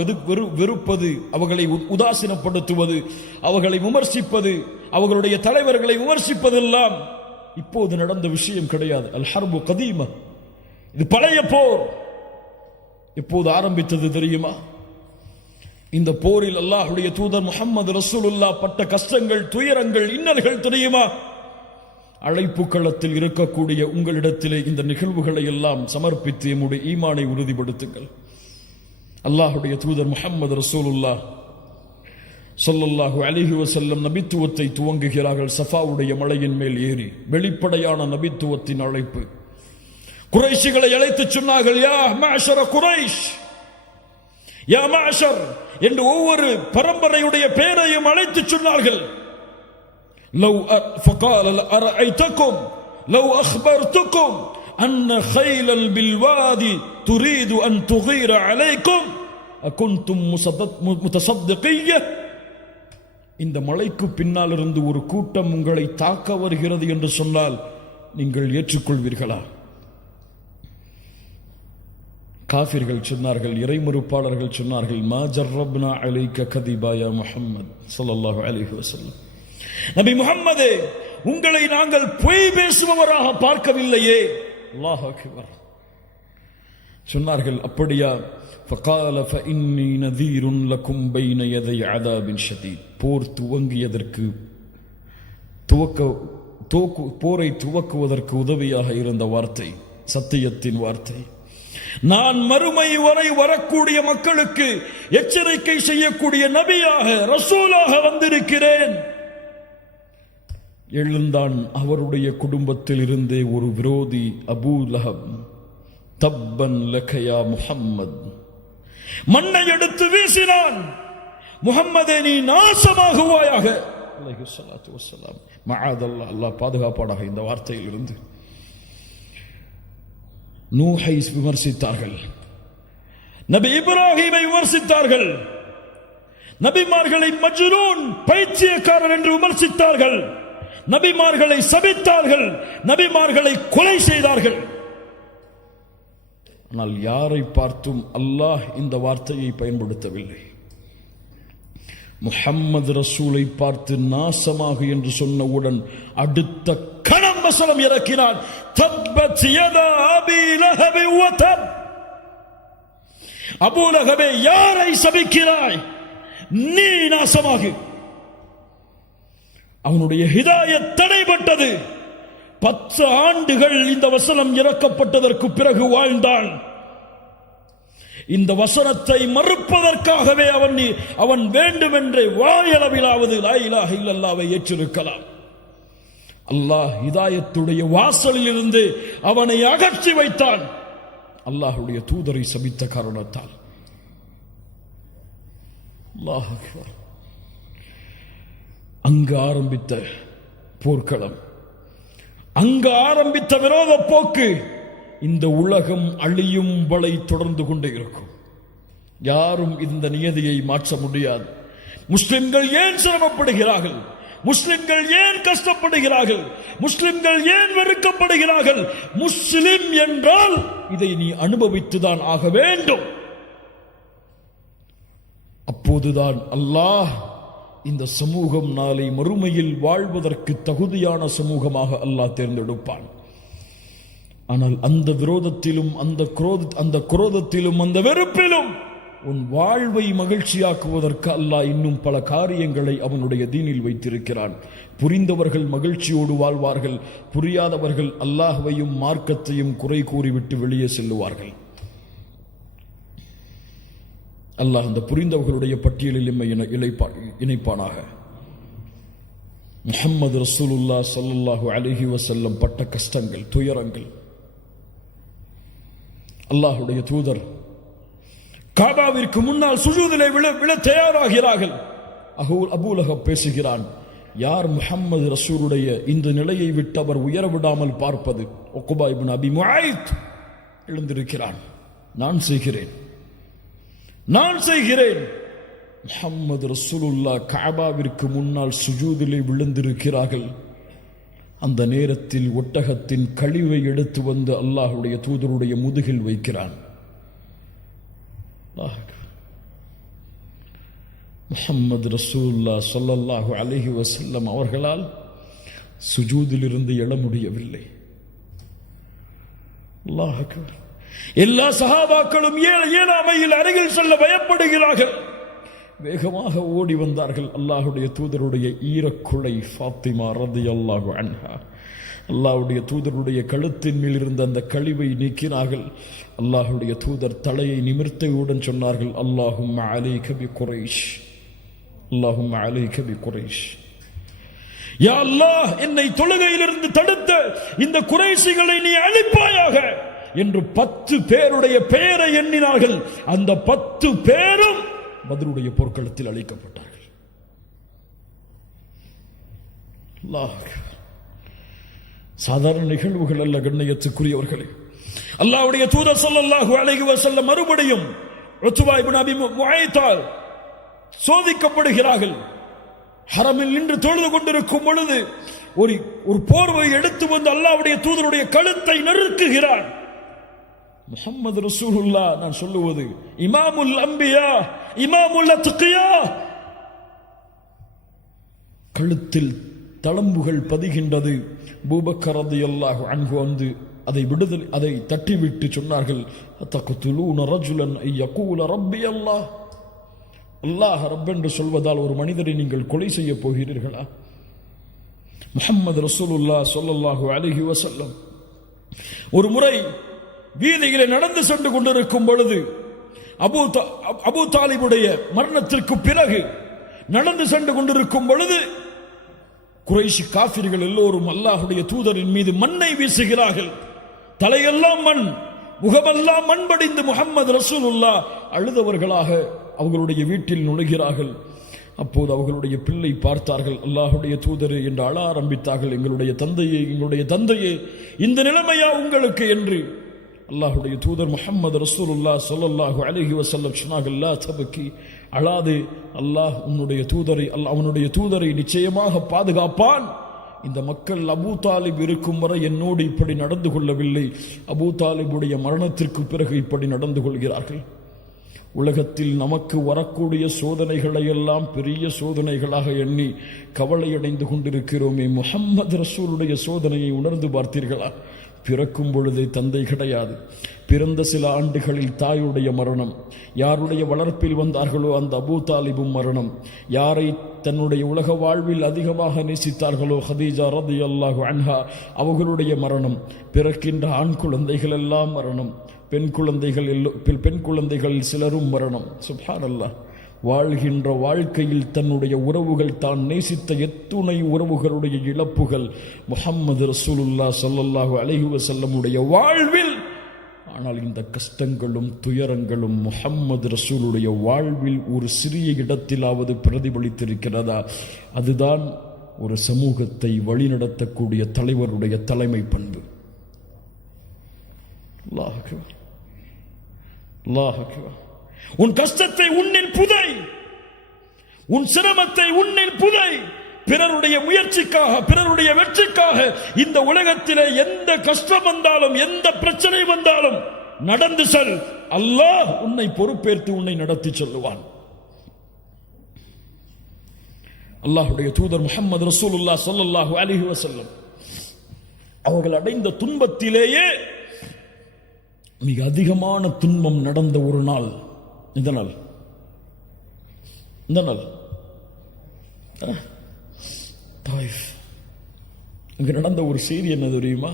வெறுப்பது, அவர்களை உதாசீனப்படுத்துவது, அவர்களை விமர்சிப்பது, அவர்களுடைய தலைவர்களை விமர்சிப்பதெல்லாம் இப்போது நடந்த விஷயம் கிடையாது. அல் ஹர்பு கதீமா, இது பழைய போர். எப்போது ஆரம்பித்தது தெரியுமா? இந்த போரில் அல்லாஹ்வுடைய தூதர் முஹம்மது ரசூலுல்லாஹ் பட்ட கஷ்டங்கள், துயரங்கள், இன்னல்கள் தெரியுமா? அழைப்பு களத்தில் இருக்கக்கூடிய உங்களிடத்திலே இந்த நிகழ்வுகளை எல்லாம் சமர்ப்பித்து எம்முடைய ஈமானை உறுதிப்படுத்துங்கள். அல்லாஹ்வுடைய தூதர் முஹம்மது ரசூலுல்லாஹ் ஸல்லல்லாஹு அலைஹி வஸல்லம் நபித்துவத்தை துவங்குகிறார்கள். சஃபாவுடைய மலையின் மேல் ஏறி வெளிப்படையான நபித்துவத்தின் அழைப்பு. குறைஷிகளை அழைத்து சொன்னார்கள், யா மஅஷர குரைஷ், யா மஅஷர் என்று ஒவ்வொரு பரம்பரையுடைய பெயரையும் அழைத்து சொன்னார்கள். லவ் ஃபகால அரஐதகும் லவ் அக்பர்துகும் அன்ன கைலல் பில்வாதி துரீது அன் துகீர அலைக்கும் அகுன்தும் முத்தசத்திகிய்ய. இந்த மலைக்கு பின்னால் இருந்து ஒரு கூட்டம் உங்களை தாக்க வருகிறது என்று சொன்னால் நீங்கள் ஏற்றுக்கொள்வீர்களா? காஃபிர்கள் சொன்னார்கள், இறைமறுப்பாளர்கள் சொன்னார்கள், மா ஜர்ரப்னா அலைக்க கதிபா யா முஹம்மத் ஸல்லல்லாஹு அலைஹி வஸல்லம். நபி முஹம்மதே, உங்களை நாங்கள் பொய் பேசுபவராக பார்க்கவில்லையே. அல்லாஹ் அக்பர். சொன்னார்கள், அப்படியா? ஃபகால ஃபஇன்னி நதீருன் லகும் பைன யதை அதாபின் ஷதீத். போர் துவங்கியதற்கு போரை துவக்குவதற்கு உதவியாக இருந்த வார்த்தை, சத்தியத்தின் வார்த்தை. நான் மறுமை வரை வரக்கூடிய மக்களுக்கு எச்சரிக்கை செய்யக்கூடிய நபியாக, ரசூலாக வந்திருக்கிறேன். எழுந்தான் அவருடைய குடும்பத்தில் இருந்தே ஒரு விரோதி, அபூ லஹப். தப்பன் லகயா முஹம்மத். மண்ணை எடுத்து வீசினான். முஹம்மதே, நீ நாசமாகுவாயாக. அலைஹிஸ்ஸலாத்து வஸ்ஸலாம். மஆதல்லாஹ், அல்லாஹ் பாதுகாப்பானாக இந்த வார்த்தையில் இருந்து. நூஹை விமர்சித்தார்கள், நபி இப்ராஹீமை விமர்சித்தார்கள், நபிமார்களை மஜ்னூன், பைத்தியக்காரர் என்று விமர்சித்தார்கள், நபிமார்களை சபித்தார்கள், நபிமார்களை கொலை செய்தார்கள். ஆனால் யாரை பார்த்தும் அல்லாஹ் இந்த வார்த்தையை பயன்படுத்தவில்லை. முஹம்மது ரசூலை பார்த்து நாசமாக என்று சொன்னவுடன் அடுத்த கணம் வசனம் இறக்கினான், தப்பத் யதா அபீ லஹப் வ தப். அபூ லஹபே, யாரை சபிக்கிறாய்? நீ நாசமாகு. அவனுடைய ஹிதாயத் தடைபட்டது. 10 ஆண்டுகள் இந்த வசனம் இறக்கப்பட்டதற்கு பிறகு வாழ்ந்தான். இந்த வசனத்தை மறுப்பதற்காகவே அவன் வேண்டுமென்றே வாயளவிலாவது லா இலாஹ இல்லல்லாஹ்வை ஏற்றிருக்கலாம். அல்லாஹ் ஹிதாயத்துடைய வாசலில் இருந்து அவனை அகற்றி வைத்தான். அல்லாஹ்வுடைய தூதரை சபித்த காரணத்தால். அல்லாஹ் அக்பர். அங்கு ஆரம்பித்த போர்க்களம், அங்கு ஆரம்பித்த விரோத போக்கு இந்த உலகம் அழியும் வரை தொடர்ந்து கொண்டே இருக்கும். யாரும் இந்த நியதியை மாற்ற முடியாது. முஸ்லிம்கள் ஏன் சிரமப்படுகிறார்கள்? முஸ்லிம்கள் ஏன் கஷ்டப்படுகிறார்கள்? முஸ்லிம்கள் ஏன் வெறுக்கப்படுகிறார்கள்? முஸ்லிம் என்றால் இதை நீ அனுபவித்துதான் ஆக வேண்டும். அப்போதுதான் அல்லாஹ் இந்த சமூகம் நாளை மறுமையில் வாழ்வதற்கு தகுதியான சமூகமாக அல்லாஹ் தேர்ந்தெடுப்பான். ஆனால் அந்த விரோதத்திலும் அந்த குரோதத்திலும் அந்த வெறுப்பிலும் உன் வாழ்வை மகிழ்ச்சியாக்குவதற்கு அல்லாஹ் இன்னும் பல காரியங்களை அவனுடைய தீனில் வைத்திருக்கிறான். புரிந்தவர்கள் மகிழ்ச்சியோடு வாழ்வார்கள், புரியாதவர்கள் அல்லாஹ்வையும் மார்க்கத்தையும் குறை கூறிவிட்டு வெளியே செல்லுவார்கள். அல்லாஹ் அந்த புரிந்தவர்களுடைய பட்டியலில் எம்மை இணைப்பானாக. முஹம்மது ரசூலுல்லாஹ் ஸல்லல்லாஹு அலைஹி வஸல்லம் பட்ட கஷ்டங்கள், துயரங்கள். அல்லாஹ்வுடைய தூதர் காபாவிற்கு முன்னால் சுஜூதிலே விழ தயாராகிறார்கள். அபூ லஹப் பேசுகிறான், யார் முஹம்மது ரசூலுடைய இந்த நிலையை விட்டு அவர் உயர விடாமல் பார்ப்பது? உக்பா இப்னு அபி முஆய்த் எழுந்திருக்கிறான், நான் செய்கிறேன். முஹம்மது ரசூலுல்லாஹ் கஅபாவிற்கு முன்னால் சுஜூதிலே விழுந்திருக்கிறார்கள். அந்த நேரத்தில் ஒட்டகத்தின் கழிவை எடுத்து வந்து அல்லாஹ்வுடைய தூதருடைய முதுகில் வைக்கிறான். முஹம்மது ரசூலுல்லாஹ் ஸல்லல்லாஹு அலைஹி வஸல்லம் அவர்களால் சுஜூதிலிருந்து எழ முடியவில்லை. அல்லாஹ் அக்பர். எல்லா சஹாபாக்களும் ஏழாமையில் அருகில் செல்ல பயப்படுகிறார்கள். வேகமாக ஓடி வந்தார்கள். அல்லாஹ்வுடைய தூதருடைய ஈரக்குலை ஃபாத்திமா ரலியல்லாஹு அன்ஹா அல்லாஹ்வுடைய தூதருடைய கழுத்தின் மேல் இருந்த அந்த கழிவை நீக்கினார்கள். அல்லாஹ்வுடைய தூதர் தலையை நிமிர்த்தியவுடன் சொன்னார்கள், அல்லாஹும்ம அலைக பி குரைஷ், அல்லாஹும்ம அலைக பி குரைஷ். யா அல்லாஹ், என்னை தொழுகையிலிருந்து தடுத்த இந்த குறைஷிகளை நீ அழிப்பாயாக என்று 10 பேருடைய பெயரை எண்ணினார்கள். அந்த 10 பேரும் பத்ருடைய போர்க்களத்தில் அழிக்கப்பட்டார்கள். அல்லாஹ், சாதாரண நிகழ்வுகள் அல்ல கண்ணியத்துக்குரியவர்களே. அல்லாஹ்வுடைய தூதர் ஸல்லல்லாஹு அலைஹி வஸல்லம் மறுபடியும் உத்பா இப்னு அபி முஆய்த்தால் சோதிக்கப்படுகிறார்கள். ஹரமில் நின்று தொழுது கொண்டிருக்கும் பொழுது ஒரு போர்வை எடுத்து வந்து அல்லாஹ்வுடைய தூதருடைய கழுத்தை நெருக்குகிறான். முஹம்மது ரசூலுல்லாஹ், நான் சொல்லுவது இமாமுல் அம்பியா, இமாமுல் அத்கியா, கழுத்தில் தளம்புகள் பதிகின்றது. அபூபக்கர் ரலியல்லாஹு அன்ஹு வந்து அதை தட்டிவிட்டு சொன்னார்கள், தக்துலூன ரஜுலன் யகூல ரப்பி அல்லாஹ், அல்லாஹ் ரப் என்று சொல்வதால் ஒரு மனிதரை நீங்கள் கொலை செய்ய போகிறீர்களா? முஹம்மது ரசூலுல்லாஹ் ஸல்லல்லாஹு அலைஹி வஸல்லம் ஒரு முறை வீதியிலே நடந்து சென்று கொண்டிருக்கும் பொழுது அபூ தாலிபுடைய மரணத்திற்கு பிறகு நடந்து சென்று கொண்டிருக்கும் பொழுது குறைஷி காஃபிர்கள் எல்லோரும் அல்லாஹ்வுடைய தூதரின் மீது மண்ணை வீசுகிறார்கள். தலையெல்லாம் மண், முகமெல்லாம் மண் படிந்து முஹம்மது ரசூலுல்லாஹ் அழுதவர்களாக அவர்களுடைய வீட்டில் நுழைகிறார்கள். அப்போது அவர்களுடைய பிள்ளை பார்த்தார்கள். அல்லாஹ்வுடைய தூதரே என்று அழ ஆரம்பித்தார்கள். எங்களுடைய தந்தையே, இந்த நிலைமையா உங்களுக்கு என்று. அல்லாஹ்வுடைய தூதர் முஹம்மது ரசூலுல்லாஹ் ஸல்லல்லாஹு அலைஹி வஸல்லம் சொன்னார்கள், லா தபக்கி, அழாதே, அல்லாஹ் அவனுடைய தூதரை நிச்சயமாக பாதுகாப்பான். இந்த மக்கள் அபூ தாலிப் இருக்கும் வரை என்னோடு இப்படி நடந்து கொள்ளவில்லை, அபூ தாலிபுடைய மரணத்திற்கு பிறகு இப்படி நடந்து கொள்கிறார்கள். உலகத்தில் நமக்கு வரக்கூடிய சோதனைகளை எல்லாம் பெரிய சோதனைகளாக எண்ணி கவலையடைந்து கொண்டிருக்கிறோமே, முஹம்மது ரசூலுடைய சோதனையை உணர்ந்து பார்த்தீர்களா? பிறக்கும் பொழுதே தந்தை கிடையாது, பிறந்த சில ஆண்டுகளில் தாயுடைய மரணம், யாருடைய வளர்ப்பில் வந்தார்களோ அந்த அபூ தாலிபும் மரணம், யாரை தன்னுடைய உலக வாழ்வில் அதிகமாக நேசித்தார்களோ ஹதீஜா ரலியல்லாஹு அன்ஹா அவர்களுடைய மரணம், பிறக்கின்ற ஆண் குழந்தைகள் எல்லாம் மரணம், பெண் குழந்தைகள் சிலரும் மரணம். சுப்ஹானல்லாஹ். வாழ்கின்ற வாழ்க்கையில் தன்னுடைய உறவுகள், தான் நேசித்த எத்துணை உறவுகளுடைய இழப்புகள் முஹம்மது ரசூலுல்லாஹ் ஸல்லல்லாஹு அலைஹி வஸல்லமுடைய வாழ்வில். ஆனால் இந்த கஷ்டங்களும் துயரங்களும் முஹம்மது ரசூலுடைய வாழ்வில் ஒரு சிறிய இடத்திலாவது பிரதிபலித்திருக்கிறதா? அதுதான் ஒரு சமூகத்தை வழிநடத்தக்கூடிய தலைவருடைய தலைமை பண்பு. அல்லாஹ் அக்பர், அல்லாஹ் அக்பர். உன் கஷ்டத்தை உன்னில் புதை, உன் சிரமத்தை உன்னில் புதை. பிறருடைய முயற்சிக்காக, பிறருடைய வெற்றிக்காக இந்த உலகத்திலே எந்த கஷ்டம் வந்தாலும், எந்த பிரச்சனை வந்தாலும் நடந்து செல். அல்லாஹ் உன்னை பொறுப்பேற்று உன்னை நடத்தி செல்லுவான். அல்லாஹ்வுடைய தூதர் முஹம்மது ரசூலுல்லாஹ் ஸல்லல்லாஹு அலைஹி வஸல்லம் அவர்கள் அடைந்த துன்பத்திலேயே மிக அதிகமான துன்பம் நடந்த ஒரு நாள் இந்த நாள். தாயிஃப். அங்கு நடந்த ஒரு செய்தி என்ன தெரியுமா?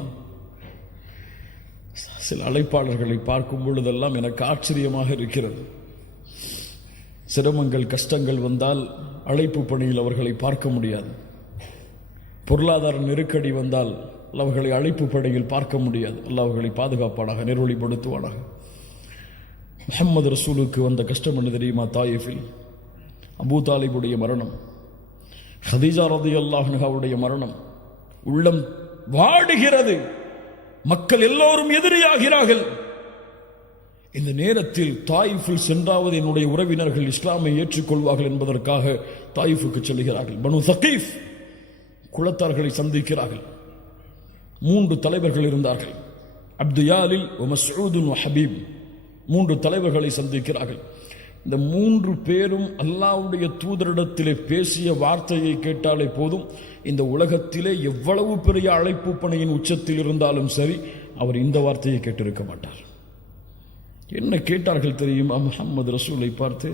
சில அழைப்பாளர்களை பார்க்கும் பொழுதெல்லாம் எனக்கு ஆச்சரியமாக இருக்கிறது. சிரமங்கள் கஷ்டங்கள் வந்தால் அழைப்பு பணியில் அவர்களை பார்க்க முடியாது. பொருளாதார நெருக்கடி வந்தால் அவர்களை அழைப்பு பணியில் பார்க்க முடியாது. அல்லாஹ் அவர்களை பாதுகாப்பானாக, நெருவழிப்படுத்துவானாக. முஹம்மது ரசூலுக்கு வந்த கஷ்டம் என்ன தெரியுமா? தாயிஃபில் அபூ தாலிபுடைய மரணம், ஹதீஜா ரலியல்லாஹு அன்ஹாவுடைய மரணம். உள்ளம் வாடுகிறது. மக்கள் எல்லோரும் எதிரியாகிறார்கள். இந்த நேரத்தில் தாயிஃபில் சென்றாவது என்னுடைய உறவினர்கள் இஸ்லாமை ஏற்றுக்கொள்வார்கள் என்பதற்காக தாயிஃபுக்கு செல்கிறார்கள். பனு சகீஃப் குலத்தார்களை சந்திக்கிறார்கள். 3 தலைவர்கள் இருந்தார்கள். அப்துயாலில், மஸ்ஊத், ஹபீப். 3 தலைவர்களை சந்திக்கிறார்கள். இந்த 3 பேரும் அல்லாஹ்வுடைய தூதரிடத்திலே பேசிய வார்த்தையை கேட்டாலே போதும், இந்த உலகத்திலே எவ்வளவு பெரிய அழைப்பு பணியின் உச்சத்தில் இருந்தாலும் சரி, அவர் இந்த வார்த்தையை கேட்டிருக்க மாட்டார். என்ன கேட்டார்கள் தெரியுமா? முஹம்மது ரசூலை பார்த்து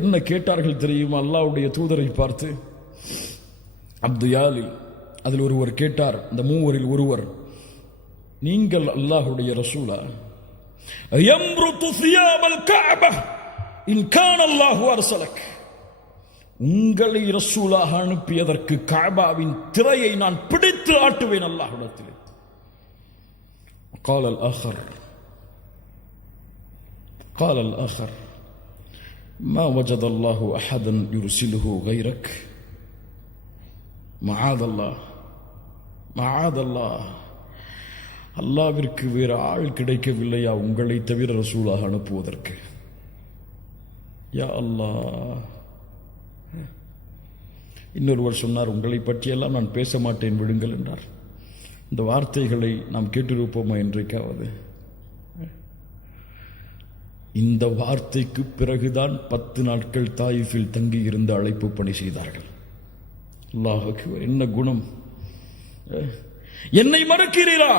என்ன கேட்டார்கள் தெரியுமா? அல்லாஹ்வுடைய தூதரை பார்த்து. அப்துயாலில் அதில் ஒருவர் கேட்டார், இந்த 3 ஒருவர், நீங்கள் அல்லாஹ்வுடைய ரசூலா? யம்ருது சியாபல் கஅபா இன் கான அல்லாஹு அர்ஸலக். உங்களை ரசூலாக அனுப்பியதற்கு கஅபாவின் திரையை நான் பிடித்து ஆட்டுவேன் அல்லாஹ்விடத்தில். قال الآخر ما وجد الله أحدا يرسله غيرك معاذ الله. அல்லாஹ்விற்கு வேறு ஆள் கிடைக்கவில்லையா உங்களை தவிர ரசூலாக அனுப்புவதற்கு? யா அல்லாஹ். இன்னொருவர் சொன்னார், உங்களை பற்றியெல்லாம் நான் பேச மாட்டேன், விடுங்கள் என்றார். இந்த வார்த்தைகளை நாம் கேட்டிருப்போமா என்றைக்காவது? இந்த வார்த்தைக்கு பிறகுதான் 10 நாட்கள் தாயிஃபில் தங்கி இருந்து அழைப்பு பணி செய்தார்கள். அல்லாஹ் அக்பர். என்ன குணம்! என்னை மறுக்கிறீரா,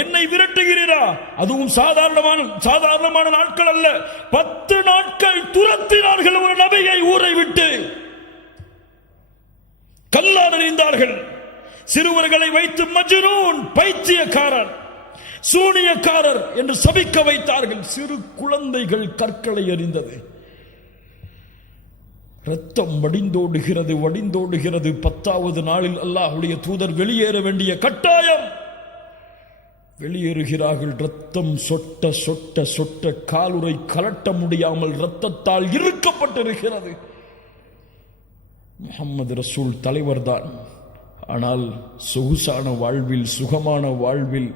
என்னை விரட்டுகிறீரா? அதுவும் சாதாரணமான நாட்கள் அல்ல. 10 நாட்கள் துரத்தினார்கள் ஒரு நபியை ஊரை விட்டு. கல்லால் எறிந்தார்கள். சிறுவர்களை வைத்து மஜ்னூன், பைத்தியக்காரர், சூனியக்காரர் என்று சபிக்க வைத்தார்கள். சிறு குழந்தைகள் கற்களை எறிந்தது. ரத்தம் வடிந்தோடுகிறது. 10வது நாளில் அல்லாஹ்வுடைய தூதர் வெளியேற வேண்டிய கட்டாயம். வெளியேறுகிறார்கள். ரத்தம் சொட்ட சொட்ட சொட்ட காலுறை கலட்ட முடியாமல் ரத்தத்தால் இறுக்கப்பட்டிருக்கிறது. முஹம்மது ரசூல் தலைவர்தான். ஆனால் சொகுசான வாழ்வில், சுகமான வாழ்வில்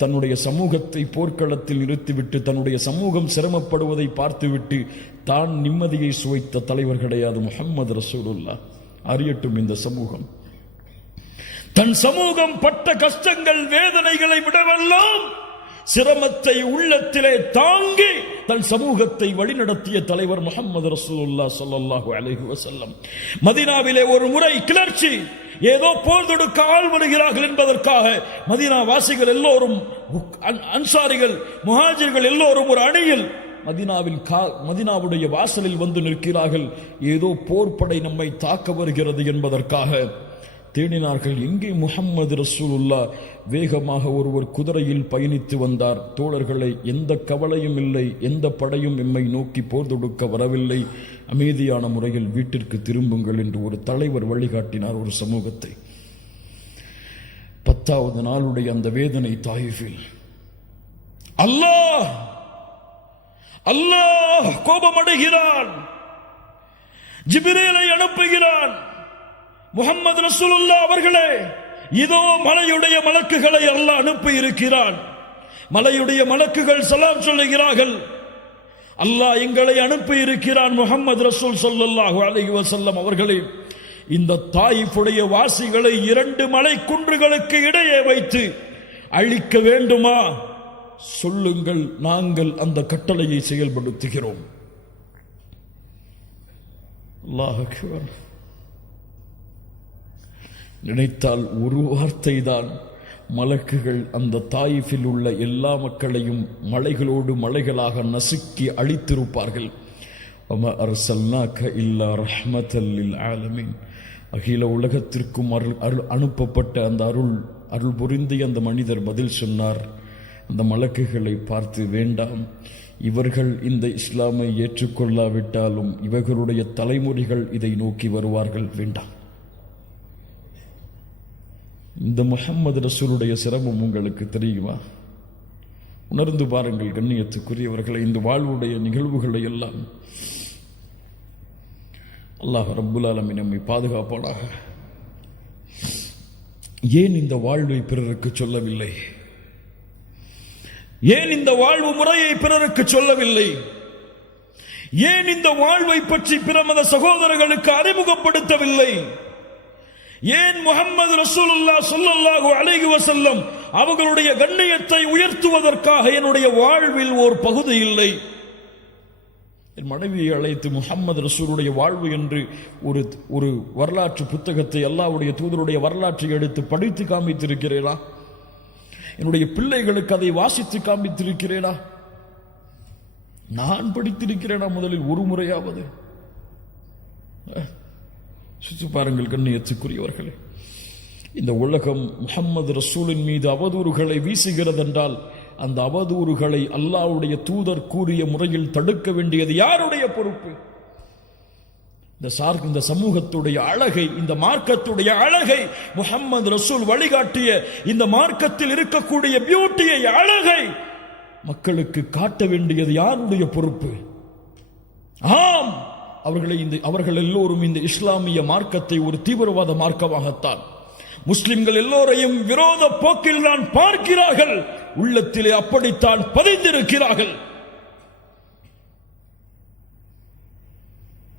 தன்னுடைய சமூகத்தை போர்க்களத்தில் நிறுத்திவிட்டு தன்னுடைய சமூகம் சிரமப்படுவதை பார்த்துவிட்டு தான் நிம்மதியை சுவைத்த தலைவர் கிடையாது முஹம்மது ரசூலுல்லாஹ். அறியட்டும் இந்த சமூகம், தன் சமூகம் பட்ட கஷ்டங்கள் வேதனைகளை விடவெல்லாம் சிரமத்தை உள்ளத்திலே தாங்கி தன் சமூகத்தை வழிநடத்திய தலைவர் முஹம்மது ரசூலுல்லாஹ் ஸல்லல்லாஹு அலைஹி வஸல்லம். மதீனாவிலே ஒரு முறை கிளர்ச்சி, ஏதோ போர் தொடுக்க ஆள் வருகிறார்கள் என்பதற்காக மதீனா வாசிகள் எல்லோரும், அன்சாரிகள், முஹாஜிர்கள் எல்லோரும் ஒரு அணியில் மதீனாவுடைய வாசலில் வந்து நிற்கிறார்கள். ஏதோ போர்ப்படை நம்மை தாக்க வருகிறது என்பதற்காக தேடினார்கள். எங்கே முஹம்மது ரசூலுல்லாஹ்? வேகமாக ஒருவர் குதிரையில் பயணித்து வந்தார். தோழர்களை, எந்த கவலையும் இல்லை, எந்த படையும் எம்மை நோக்கி போர் தொடுக்க வரவில்லை, அமைதியான முறையில் வீட்டிற்கு திரும்புங்கள் என்று ஒரு தலைவர் வழிகாட்டினார் ஒரு சமூகத்தை. 10வது நாளுடைய அந்த வேதனை தாயிஃபில். அல்லாஹ் கோபமடைகிறான். ஜிப்ரீலை அனுப்புகிறான். முஹம்மது ரசூலுல்லாஹ் அவர்களே, இதோ மலையுடைய மலக்குகளை அல்லாஹ் அனுப்பி இருக்கிறான். மலையுடைய மலக்குகள் சலாம் சொல்லுகிறார்கள். அல்லாஹ் எங்களை அனுப்பி இருக்கிறான். முஹம்மது ரசூல் ஸல்லல்லாஹு அலைஹி வஸல்லம் அவர்களே, இந்த தாயிஃபுடைய வாசிகளை 2 மலை குன்றுகளுக்கு இடையே வைத்து அழிக்க வேண்டுமா? சொல்லுங்கள், நாங்கள் அந்த கட்டளையை செயல்படுத்துகிறோம். அல்லாஹ் அக்பர். நினைத்தால் ஒரு வார்த்தை தான் மலக்குகள் அந்த தாயிஃபில் உள்ள எல்லா மக்களையும் மலைகளோடு மலைகளாக நசுக்கி அழித்திருப்பார்கள். வமா அர்சல்னாக இல்லா ரஹ்மத்தல் லில் ஆலமீன். அகில உலகத்திற்கும் அனுப்பப்பட்ட அந்த அருள் புரிந்திய அந்த மனிதர் பதில் சொன்னார். அந்த மலக்குகளை பார்த்து, வேண்டாம், இவர்கள் இந்த இஸ்லாமை ஏற்றுக்கொள்ளாவிட்டாலும் இவர்களுடைய தலைமுறைகள் இதை நோக்கி வருவார்கள். வேண்டாம். இந்த முஹம்மது ரசூலுடைய சிரமம் உங்களுக்கு தெரியுமா? உணர்ந்து பாருங்கள் கண்ணியத்துக்குரியவர்களை. இந்த வாழ்வுடைய நிகழ்வுகளை எல்லாம் அல்லாஹ் ரப்புல் ஆலமீன் நம்மை பாதுகாப்பானாக. ஏன் இந்த வாழ்வை பிறருக்கு சொல்லவில்லை? ஏன் இந்த வாழ்வு முறையை பிறருக்கு சொல்லவில்லை? ஏன் இந்த வாழ்வை பற்றி பிற மத சகோதரர்களுக்கு அறிமுகப்படுத்தவில்லை? ஏன் முஹம்மது ரசூலுல்லாஹ் ஸல்லல்லாஹு அலைஹி வஸல்லம் அவர்களுடைய கண்ணியத்தை உயர்த்துவதற்காக என்னுடைய வாழ்வில் ஒரு பகுதி இல்லை? என் மனைவியை அழைத்து முஹம்மது ரசூலுடைய வாழ்வு என்று ஒரு வரலாற்று புத்தகத்தை, அல்லாஹ்வுடைய தூதருடைய வரலாற்றை எடுத்து படித்து காண்பித்திருக்கிறேனா? என்னுடைய பிள்ளைகளுக்கு அதை வாசித்து காண்பித்திருக்கிறேனா? நான் படித்திருக்கிறேனா முதலில் ஒரு முறையாவது? சுற்றி பாருங்கள் கண்ணியத்துக்குரியவர்களே. இந்த உலகம் முஹம்மது ரசூலின் மீது அவதூறுகளை வீசுகிறது என்றால் அந்த அவதூறுகளை அல்லாஹ்வுடைய தூதர் கூறிய முறையில் தடுக்க வேண்டியது யாருடைய பொறுப்பு? இந்த சமூகத்துடைய அழகை, இந்த மார்க்கத்துடைய அழகை, முஹம்மது ரசூல் வழிகாட்டிய இந்த மார்க்கத்தில் இருக்கக்கூடிய பியூட்டியை, அழகை மக்களுக்கு காட்ட வேண்டியது யாருடைய பொறுப்பு? ஆம், அவர்கள் எல்லோரும் இந்த இஸ்லாமிய மார்க்கத்தை ஒரு தீவிரவாத மார்க்கமாகத்தான், முஸ்லிம்கள் எல்லோரையும் விரோத போக்கில் தான் பார்க்கிறார்கள், உள்ளத்திலே அப்படித்தான் பதிந்திருக்கிறார்கள்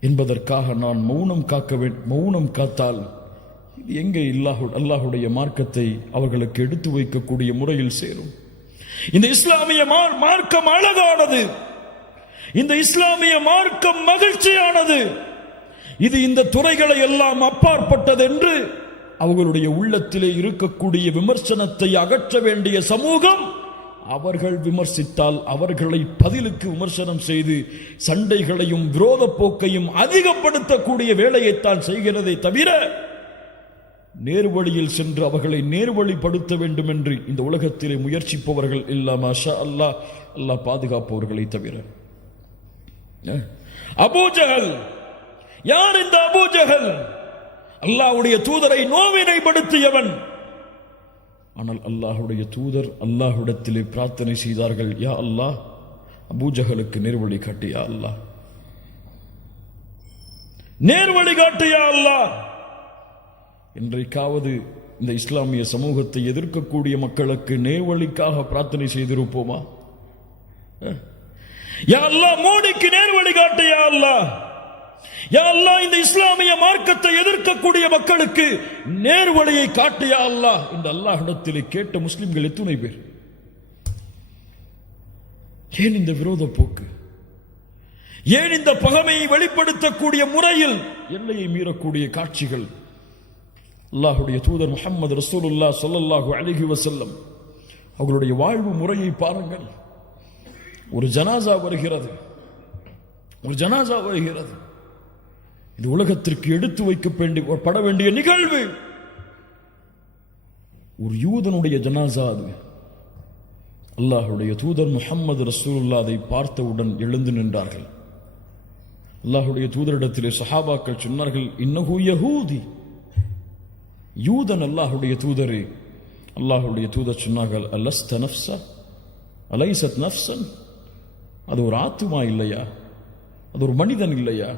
என்பதற்காக நான் மௌனம் காத்தால் இது எங்கே அல்லாஹுடைய மார்க்கத்தை அவர்களுக்கு எடுத்து வைக்கக்கூடிய முறையில் சேரும்? இந்த இஸ்லாமிய மார்க்கம் அழகானது, இந்த இஸ்லாமிய மார்க்கம் மகிழ்ச்சியானது, இது இந்த துறைகளை எல்லாம் அப்பாற்பட்டது என்று அவர்களுடைய உள்ளத்திலே இருக்கக்கூடிய விமர்சனத்தை அகற்ற வேண்டிய சமூகம், அவர்கள் விமர்சித்தால் அவர்களை பதிலுக்கு விமர்சனம் செய்து சண்டைகளையும் விரோத போக்கையும் அதிகப்படுத்தக்கூடிய வேலையைத்தான் செய்கிறதை தவிர நேர்வழியில் சென்று அவர்களை நேர்வழிப்படுத்த வேண்டும் என்று இந்த உலகத்திலே முயற்சிப்பவர்கள் இல்ல. மாஷா அல்லாஹ், அல்லாஹ் பாதுகாப்பவர்களை தவிர. அபூஜஹல் யார்? இந்த அபூஜஹல் அல்லாஹ்வுடைய தூதரை நோவினைப்படுத்தியவன். ஆனால் அல்லாஹ்வுடைய தூதர் அல்லாஹ்விடத்திலே பிரார்த்தனை செய்தார்கள், யா அல்லாஹ் அபூஜஹலுக்கு நேர்வழி காட்டு, யா அல்லாஹ் நேர்வழி காட்டு, யா அல்லாஹ். இன்றைக்காவது இந்த இஸ்லாமிய சமூகத்தை எதிர்க்கக்கூடிய மக்களுக்கு நேர்வழிக்காக பிரார்த்தனை செய்திருப்போமா? யா அல்லாஹ் மோடிக்கு நேர்வழி காட்டு, யா அல்லாஹ். யா அல்லாஹ் இந்த இஸ்லாமிய மார்க்கத்தை எதிர்க்கக்கூடிய மக்களுக்கு நேர்வழியை காட்டு, யா அல்லாஹ் இந்த அல்லாஹ்விடத்திலே கேட்ட முஸ்லிம்கள் எத்தனை பேர்? ஏன் இந்த விரோத போக்கு? ஏன் இந்த பகைமையை வெளிப்படுத்தக்கூடிய முறையில் எல்லையை மீறக்கூடிய காட்சிகள்? அல்லாஹ்வுடைய தூதர் முஹம்மது ரசூலுல்லாஹ் ஸல்லல்லாஹு அலைஹி வஸல்லம் அவர்களுடைய வாழ்வு முறையை பாருங்கள். ஒரு ஜனாசா வருகிறது, இது உலகத்திற்கு எடுத்து வைக்கப்பட வேண்டிய நிகழ்வு. ஒரு யூதனுடைய ஜனாசா அது. அல்லாஹ்வுடைய தூதர் முஹம்மது ரசூலுல்லாஹ் அதை பார்த்தவுடன் எழுந்து நின்றார்கள். அல்லாஹ்வுடைய தூதரிடத்திலே சஹாபாக்கள் சொன்னார்கள், இன்னஹு யஹூதி, யூதன் அல்லாஹ்வுடைய தூதரே. அல்லாஹ்வுடைய தூதர் சொன்னார்கள், அலஸ்த நஃப்ஸா அலைஸத் நஃப்ஸன், அது ஒரு ஆத்துமா இல்லையா? அது ஒரு மனிதன் இல்லையா?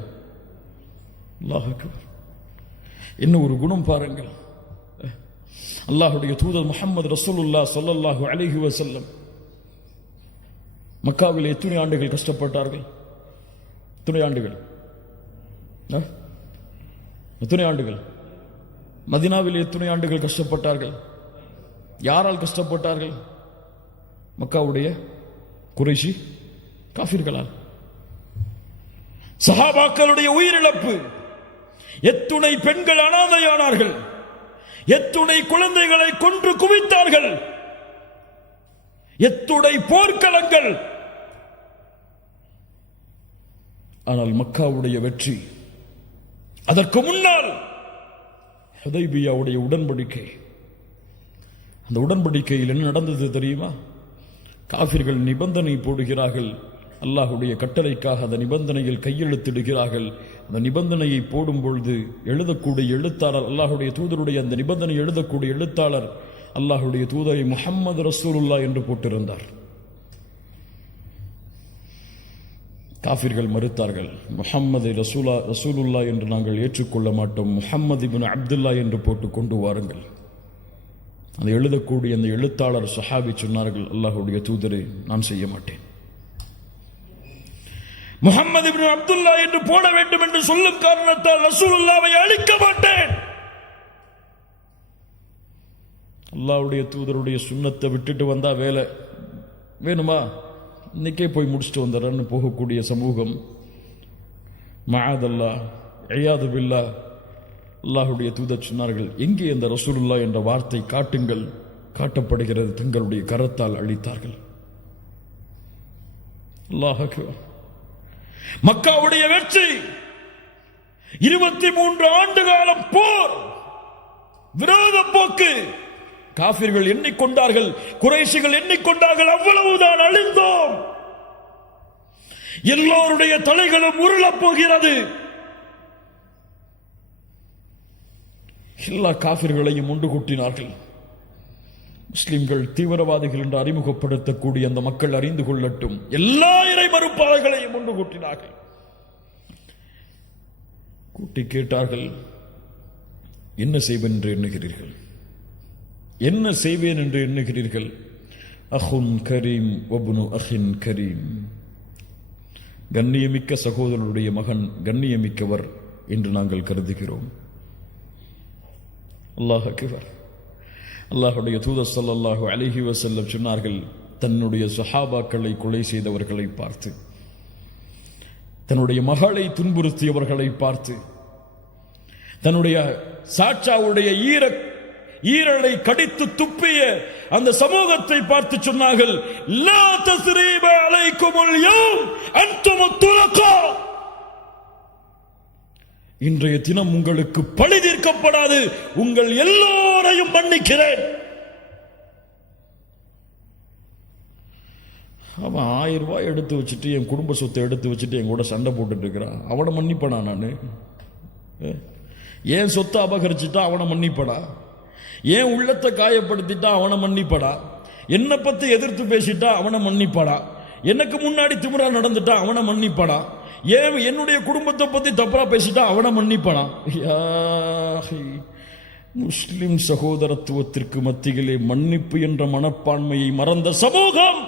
அல்லாஹ் அக்பர். என்ன ஒரு குணம் பாருங்கள். அல்லாஹ்வுடைய தூதர் முஹம்மது ரசூலுல்லாஹ் ஸல்லல்லாஹு அலைஹி வஸல்லம் மக்காவில் எத்தனை ஆண்டுகள் கஷ்டப்பட்டார்கள்? எத்தனை ஆண்டுகள்? மதீனாவில் எத்தனை ஆண்டுகள் கஷ்டப்பட்டார்கள்? யாரால் கஷ்டப்பட்டார்கள்? மக்காவுடைய குறைஷி காஃபிர்களால். சஹாபாக்களுடைய உயிரிழப்பு, எத்துணை பெண்கள் அனாதையானார்கள், எத்துணை குழந்தைகளை கொன்று குவித்தார்கள், எத்துணை போர்க்களங்கள். ஆனால் மக்காவுடைய வெற்றி, அதற்கு முன்னால் ஹுதைபியாவுடைய உடன்படிக்கை. அந்த உடன்படிக்கையில் என்ன நடந்தது தெரியுமா? காஃபிர்கள் நிபந்தனை போடுகிறார்கள், அல்லாஹுடைய கட்டளைக்காக அந்த நிபந்தனையில் கையெழுத்திடுகிறார்கள். அந்த நிபந்தனையை போடும் பொழுது எழுதக்கூடிய எழுத்தாளர், அல்லாஹுடைய தூதருடைய அந்த நிபந்தனை எழுதக்கூடிய எழுத்தாளர் அல்லாஹுடைய தூதரை முஹம்மது ரசூலுல்லா என்று போட்டிருந்தார். காஃபிர்கள் மறுத்தார்கள். முஹம்மது ரசூலுல்லா என்று நாங்கள் ஏற்றுக்கொள்ள மாட்டோம், முஹம்மது இப்னு அப்துல்லா என்று போட்டு கொண்டு வாருங்கள். அதை எழுதக்கூடிய அந்த எழுத்தாளர் சஹாபி சொன்னார்கள், அல்லாஹுடைய தூதரை நான் செய்ய மாட்டேன். முஹம்மது இப்னு அப்துல்லா என்று போட வேண்டும் என்று சொல்லும் காரணத்தால் ரசூலுல்லாவை அழிக்க மாட்டேன். அல்லாஹ்வுடைய தூதருடைய சுன்னத்தை விட்டுட்டு வந்தா வேலை வேணுமா, இன்னைக்கே போய் முடிச்சுட்டு வந்துடுறேன்னு போகக்கூடிய சமூகம். மஆதல்லாஹ் இயாது பில்லாஹ். அல்லாஹுடைய தூதர் சொன்னார்கள், எங்கே அந்த ரசூலுல்லா என்ற வார்த்தை காட்டுங்கள். காட்டப்படுகிறது, தங்களுடைய கரத்தால் அழித்தார்கள். அல்லாஹ் அக்பர். மக்காவுடைய வெற்றி, 23 ஆண்டு காலம் போர், விரோத போக்கு. காஃபிர்கள் எண்ணிக்கொண்டார்கள், குறைஷிகள் எண்ணிக்கொண்டார்கள், அவ்வளவுதான், அழிந்தோம், எல்லோருடைய தலைகளும் உருளப் போகிறது. எல்லா காஃபிர்களையும் ஒன்று கூட்டினார்கள். முஸ்லிம்கள் தீவிரவாதிகள் என்று அறிமுகப்படுத்தக்கூடிய அந்த மக்கள் அறிந்து கொள்ளட்டும், எல்லா இறை மறுப்பாளர்களையும் ஒன்று கூட்டினார்கள். கூட்டி கேட்டார்கள், என்ன செய்வேன் என்று எண்ணுகிறீர்கள்? என்ன செய்வேன் என்று எண்ணுகிறீர்கள்? அஹுன் கரீம் வப்னு அஹின் கரீம். கண்ணியமிக்க சகோதரனுடைய மகன் கண்ணியமிக்கவர் என்று நாங்கள் கருதுகிறோம். அல்லாஹ் அக்பர். அல்லாஹுடைய தூதர் ஸல்லல்லாஹு அலைஹி வஸல்லம் சொன்னார்கள், தன்னுடைய சஹாபாக்களை கொலை செய்தவர்களை பார்த்து, தன்னுடைய மகளை துன்புறுத்தியவர்களை பார்த்து, தன்னுடைய சாச்சாவுடைய ஈரலை கடித்து துப்பிய அந்த சமூகத்தை பார்த்து சொன்னார்கள், லா தஸ்ரீப அலைக்குமுல் யௌம் அன்துமுத் துலகா. இன்றைய தினம் உங்களுக்கு பழி தீர்க்கப்படாது, உங்கள் எல்லோரையும் மன்னிக்கிறேன். அவன் 1000 ரூபாய் எடுத்து வச்சுட்டு, என் குடும்ப சொத்தை எடுத்து வச்சுட்டு என் கூட சண்டை போட்டுட்டு இருக்கிறான், அவனை மன்னிப்படா? நான் ஏன் சொத்தை அபகரிச்சுட்டா அவனை மன்னிப்படா? ஏன் உள்ளத்தை காயப்படுத்திட்டா அவனை மன்னிப்படா? என்னை பத்தி எதிர்த்து பேசிட்டா அவனை மன்னிப்படா? எனக்கு முன்னாடி திமிரா நடந்துட்டா அவனை மன்னிப்படா? ஏன் என்னுடைய குடும்பத்தை பத்தி தப்பா பேசிட்டா அவனை மன்னிப்படா? முஸ்லிம் சகோதரத்துவத்திற்கு மத்தியிலே மன்னிப்பு என்ற மனப்பான்மையை மறந்த சமூகம்.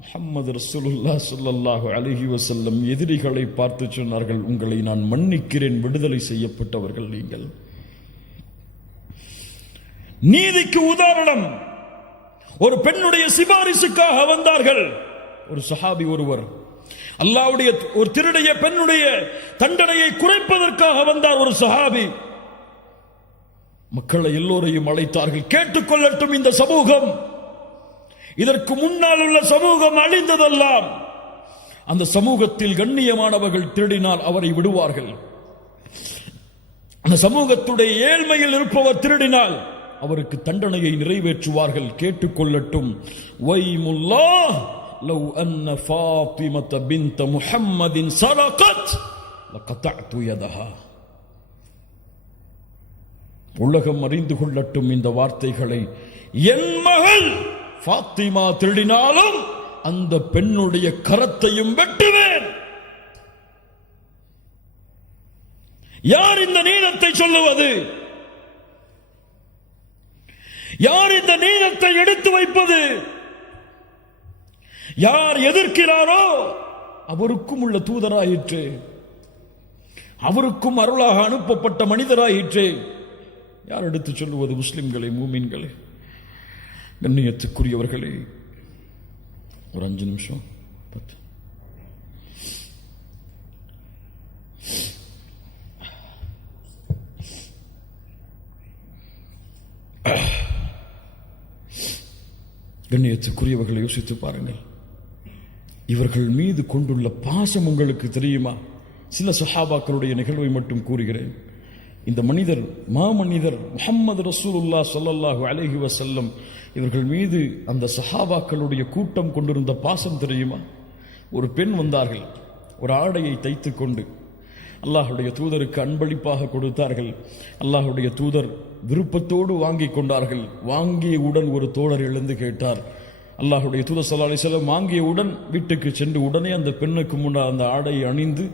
முஹம்மது ரசூலுல்லாஹ் ஸல்லல்லாஹு அலைஹி வஸல்லம் எதிரிகளை பார்த்து சொன்னார்கள், உங்களை நான் மன்னிக்கிறேன், விடுதலை செய்யப்பட்டவர்கள் நீங்கள். நீதிக்கு உதாரணம், ஒரு பெண்ணுடைய சிபாரிசுக்காக வந்தார்கள். ஒரு சஹாபி ஒருவர் அல்லாஹ்வுடைய ஒரு திருடைய பெண்ணுடைய தண்டனையை குறைப்பதற்காக வந்தார். ஒரு சஹாபி மக்களை எல்லோரையும் அழைத்தார்கள், கேட்டுக்கொள்ளட்டும் இந்த சமூகம், இதற்கு முன்னால் உள்ள சமூகம் அழிந்ததெல்லாம். அந்த சமூகத்தில் கண்ணியமானவர்கள் திருடினால் அவரை விடுவார்கள். அந்த சமூகத்துடைய ஏழ்மையில் இருப்பவர் திருடினால் அவருக்கு தண்டனையை நிறைவேற்றுவார்கள். கேட்டுக்கொள்ளட்டும். வைமுல்லாஹ் லவ் அன்ன ஃபாத்திமத பின்த முஹம்மதின் சரகத் லகதஅது யதஹா. உலகம் அறிந்து கொள்ளட்டும் இந்த வார்த்தைகளை. என் மகள் ஃபாத்திமா திருடினாலும் அந்த பெண்ணுடைய கரத்தையும் வெட்டுவேன். யார் இந்த நீதத்தை சொல்லுவது? யார் இந்த நீதத்தை எடுத்து வைப்பது? யார் எதிர்க்கிறாரோ அவருக்கும் உள்ள தூதராயிற்று, அவருக்கும் அருளாக அனுப்பப்பட்ட மனிதராயிற்று. யார் எடுத்து சொல்லுவது? முஸ்லிம்களே, மூமின்களே, கண்ணியத்துக்குரியவர்களே, ஒரு 5 நிமிஷம் 10. கண்ணியத்துக்குரியவர்களை யோசித்து பாருங்கள். இவர்கள் மீது கொண்டுள்ள பாசம் உங்களுக்கு தெரியுமா? சில சஹாபாக்களுடைய நிகழ்வை மட்டும் கூறுகிறேன். இந்த மனிதர், மாமனிதர் முஹம்மது ரசூலுல்லாஹ் ஸல்லல்லாஹு அலைஹி வஸல்லம் இவர்கள் மீது அந்த சஹாபாக்களுடைய கூட்டம் கொண்டிருந்த பாசம் தெரியுமா? ஒரு பெண் வந்தார்கள், ஒரு ஆடையை தைத்துக் கொண்டு அல்லாஹுடைய தூதருக்கு அன்பளிப்பாக கொடுத்தார்கள். அல்லாஹுடைய தூதர் விருப்பத்தோடு வாங்கி கொண்டார்கள். வாங்கியவுடன் ஒரு தோழர் எழுந்து கேட்டார். அல்லாஹுடைய தூதர் ஸல்லல்லாஹு அலைஹி வஸல்லம் வாங்கியவுடன் வீட்டுக்கு சென்று உடனே அந்த பெண்ணுக்கு முன்னால் அந்த ஆடையை அணிந்து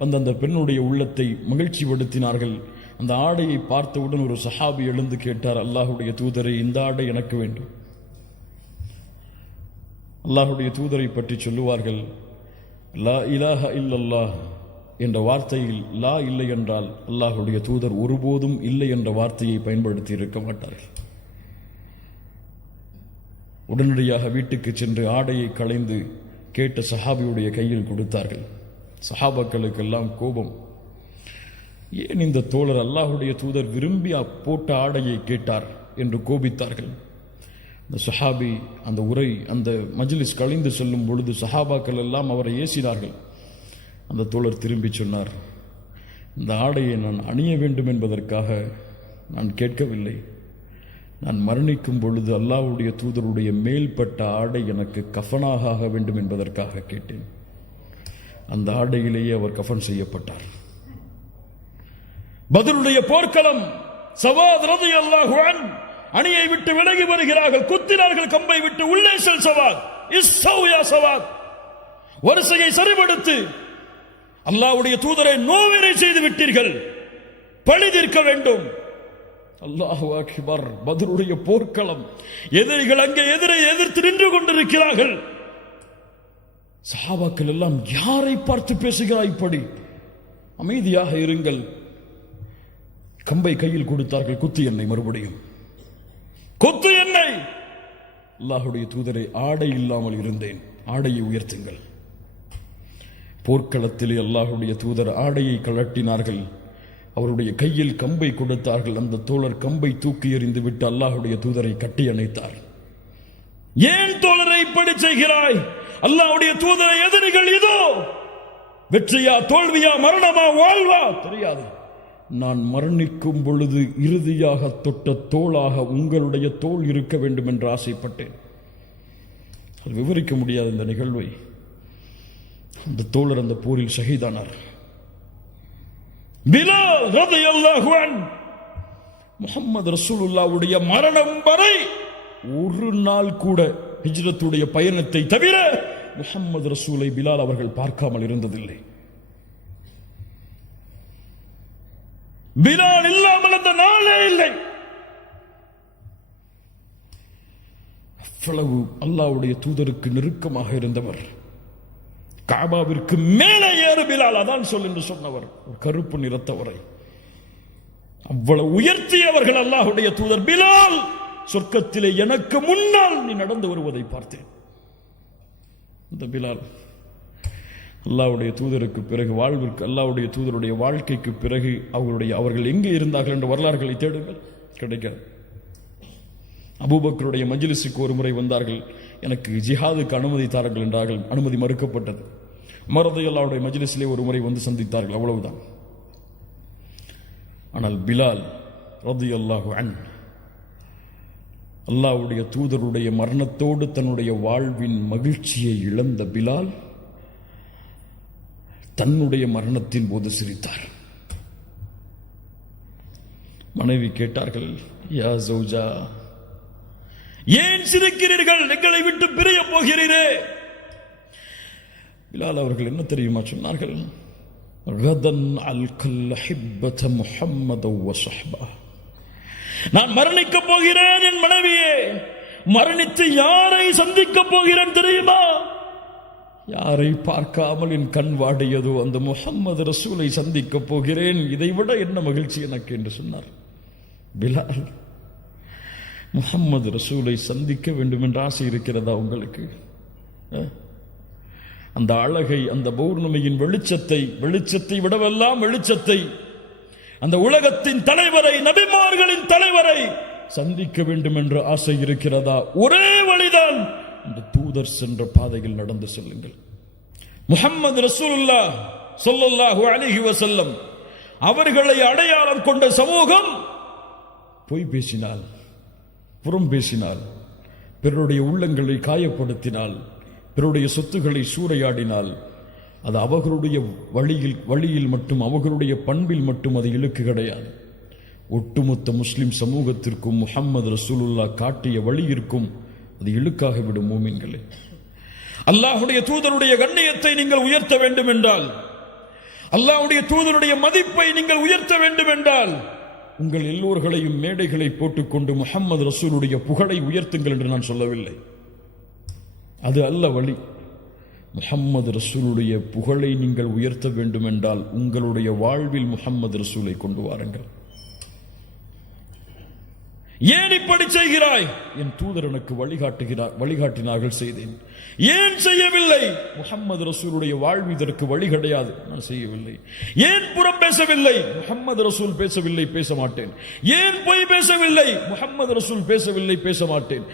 வந்த அந்த பெண்ணுடைய உள்ளத்தை மகிழ்ச்சி படுத்தினார்கள். அந்த ஆடையை பார்த்தவுடன் ஒரு சஹாபி எழுந்து கேட்டார், அல்லாஹுடைய தூதரை, இந்த ஆடை எனக்கு வேண்டும். அல்லாஹுடைய தூதரை பற்றி சொல்லுவார்கள், லா இலாஹ இல்லல்லாஹ் என்ற வார்த்தையில் லா இல்லை என்றால் அல்லாஹுடைய தூதர் ஒருபோதும் இல்லை என்ற வார்த்தையை பயன்படுத்தி இருக்க மாட்டார்கள். உடனடியாக வீட்டுக்கு சென்று ஆடையை களைந்து கேட்ட சஹாபியுடைய கையில் கொடுத்தார்கள். சஹாபாக்களுக்கெல்லாம் கோபம். ஏன் இந்த தோழர் அல்லாஹுடைய தூதர் விரும்பி போட்ட ஆடையை கேட்டார் என்று கோபித்தார்கள். அந்த சஹாபி அந்த மஜ்லிஸ் கழிந்து செல்லும் பொழுது சஹாபாக்கள் எல்லாம் அவரை ஏசினார்கள். அந்த தோழர் திரும்பி சொன்னார், இந்த ஆடையை நான் அணிய வேண்டும் என்பதற்காக நான் கேட்கவில்லை. நான் மரணிக்கும் பொழுது அல்லாஹ்வுடைய தூதருடைய மேல்பட்ட ஆடை எனக்கு கஃபனாக ஆக வேண்டும் என்பதற்காக கேட்டேன். அந்த ஆடையிலேயே அவர் கஃபன் செய்யப்பட்டார். பத்ருடைய போர்க்களம். சவாத் ரலியல்லாஹு அன்ஹு அணியை விட்டு விலகி வருகிறார்கள். குத்தினார்கள் கம்பை விட்டு, உள்ளே செல் சவாத், இஸ்ஸௌ யா சவாத், வரிசையை சரிபடுத்து, அல்லாஹ்வுடைய தூதரை நோவினை செய்து விட்டீர்கள், பழி தீர்க்க வேண்டும். அல்லாஹு அக்பர். பத்ருடைய போர்க்களம். எதிரிகள் அங்கே எதிர்த்து நின்று கொண்டிருக்கிறார்கள். சஹாபாக்கள் எல்லாம், யாரை பார்த்து பேசுகிறாய் இப்படி, அமைதியாக இருங்கள். கம்பை கையில் கொடுத்தார்கள். குத்து என்னை, மறுபடியும் குத்து என்னை. அல்லாஹுடைய தூதரை, ஆடை இல்லாமல் இருந்தேன், ஆடையை உயர்த்துங்கள். போர்க்களத்திலே அல்லாஹுடைய தூதர் ஆடையை கழட்டினார்கள். அவருடைய கையில் கம்பை கொடுத்தார்கள். அந்த தோழர் கம்பை தூக்கி எறிந்து விட்டு அல்லாஹுடைய தூதரை கட்டி அணைத்தார். ஏன் தோழரை இப்படி செய்கிறாய்? அல்லாஹ்வுடைய தூதரை எதிரிகள் இதோ, வெற்றியா தோல்வியா, மரணமா வாழ்வா தெரியாது. நான் மரணிக்கும் பொழுது இறுதியாக தொட்ட தோளாக உங்களுடைய தோள் இருக்க வேண்டும் என்று ஆசைப்பட்டேன். அது விவரிக்க முடியாத இந்த நிகழ்வை. அந்த தோழர் அந்த போரில் ஷஹீதானார். பிலால் ரலியல்லாஹு அன்ஹு முஹம்மது ரசூலுல்லாஹ்வுடைய மரணம் வரை ஒரு நாள் கூட ஹிஜ்ரத்துடைய பயணத்தை தவிர முஹம்மது ரசூலை பிலால் அவர்கள் பார்க்காமல் இருந்ததில்லை. பிலால் இல்லாமல் அந்த நாளே இல்லை. அவ்வளவு அல்லாஹ்வுடைய தூதருக்கு நெருக்கமாக இருந்தவர். காபாவிற்கு மேலே ஏறு பிலால், அதான் சொல் என்று சொன்னவர், ஒரு கருப்பு நிறத்தவரை அவ்வளவு உயர்த்தியவர்கள் அல்லாஹ்வுடைய தூதர். பிலால், சொர்க்கத்திலே எனக்கு முன்னால் நீ நடந்து வருவதை பார்த்தேன். இந்த பிலால் அல்லாஹ்வுடைய தூதருக்கு பிறகு வாழ்விற்கு, அல்லாஹ்வுடைய தூதருடைய வாழ்க்கைக்கு பிறகு அவர்கள் எங்கே இருந்தார்கள் என்ற வரலாறுகளை தேடுங்கள், கிடைக்காது. அபூபக்கருடைய மஜ்லிஸுக்கு ஒரு முறை வந்தார்கள். எனக்கு ஜிஹாதுக்கு அனுமதி தாருங்கள் என்றார்கள். அனுமதி மறுக்கப்பட்டது. உமர் ரலியல்லாஹுடைய மஜ்லிஸிலே ஒரு முறை வந்து சந்தித்தார்கள், அவ்வளவுதான். ஆனால் பிலால் ரலியல்லாஹு அன்ஹு அல்லாஹ்வுடைய தூதருடைய மரணத்தோடு தன்னுடைய வாழ்வின் மகிழ்ச்சியை இழந்த பிலால் தன்னுடைய மரணத்தின் போது சிரித்தார். மனைவி கேட்டார்கள், யா ஜௌஜா, ஏன் சிரிக்கிறீர்கள்? எங்களை விட்டு பிரிய போகிறீரே. பிலால் அவர்கள் என்ன தெரியுமா சொன்னார்கள்? கதன் அல்கல் ஹிப்பத முஹம்மத வ ஸஹ்பா. நான் மரணிக்க போகிறேன் என் மனைவியே. மரணித்து யாரை சந்திக்க போகிறேன் தெரியுமா? யாரை பார்க்காமல் என் கண் வாடியதோ அந்த முஹம்மது ரசூலை சந்திக்க போகிறேன். இதைவிட என்ன மகிழ்ச்சி எனக்கு என்று சொன்னார் பிலால். முஹம்மது ரசூலை சந்திக்க வேண்டும் என்ற ஆசை இருக்கிறதா உங்களுக்கு? அந்த அழகை, அந்த பௌர்ணமியின் வெளிச்சத்தை விடவெல்லாம் வெளிச்சத்தை, அந்த உலகத்தின் தலைவரை, நபிமார்களின் தலைவரை சந்திக்க வேண்டும் என்ற ஆசை இருக்கிறதா? ஒரே வழிதான், அந்த தூதர் சென்ற பாதையில் நடந்து செல்லுங்கள். முஹம்மது ரசூலுல்லாஹ் ஸல்லல்லாஹு அலைஹி வஸல்லம் அவர்களை அடையாளம் கொண்ட சமூகம் பொய் பேசினால், புறம் பேசினால், பிறருடைய உள்ளங்களை காயப்படுத்தினால், பிறருடைய சொத்துக்களை சூறையாடினால் அது அவர்களுடைய வழியில் மட்டும், அவர்களுடைய பண்பில் மட்டும் அது இழுக்கு கிடையாது. ஒட்டுமொத்த முஸ்லிம் சமூகத்திற்கும் முஹம்மது ரசூலுல்லாஹ் காட்டிய வழியிற்கும் அது இழுக்காக விடும். மூமின்களே, அல்லாஹ்வுடைய தூதருடைய கண்ணியத்தை நீங்கள் உயர்த்த வேண்டும் என்றால், அல்லாஹ்வுடைய தூதருடைய மதிப்பை நீங்கள் உயர்த்த வேண்டும் என்றால், உங்கள் எல்லோர்களையும் மேடைகளை போட்டுக்கொண்டு முஹம்மது ரசூலுடைய புகழை உயர்த்துங்கள் என்று நான் சொல்லவில்லை. அது அல்ல வழி. முஹம்மது ரசூலுடைய புகழை நீங்கள் உயர்த்த வேண்டும் என்றால் உங்களுடைய வாழ்வில் முஹம்மது ரசூலை கொண்டு வாருங்கள். ஏன் இப்படி செய்கிறாய்? என் தூதர் எனக்கு வழிகாட்டினார்கள், செய்தேன். ஏன் செய்யவில்லை? முஹம்மது ரசூலுடைய வாழ்வு இதற்கு வழி கிடையாது, நான் செய்யவில்லை. ஏன் புறம் பேசவில்லை? முஹம்மது ரசூல் பேசவில்லை, பேச மாட்டேன். ஏன் பொய் பேசவில்லை? முஹம்மது ரசூல் பேசவில்லை, பேச மாட்டேன்.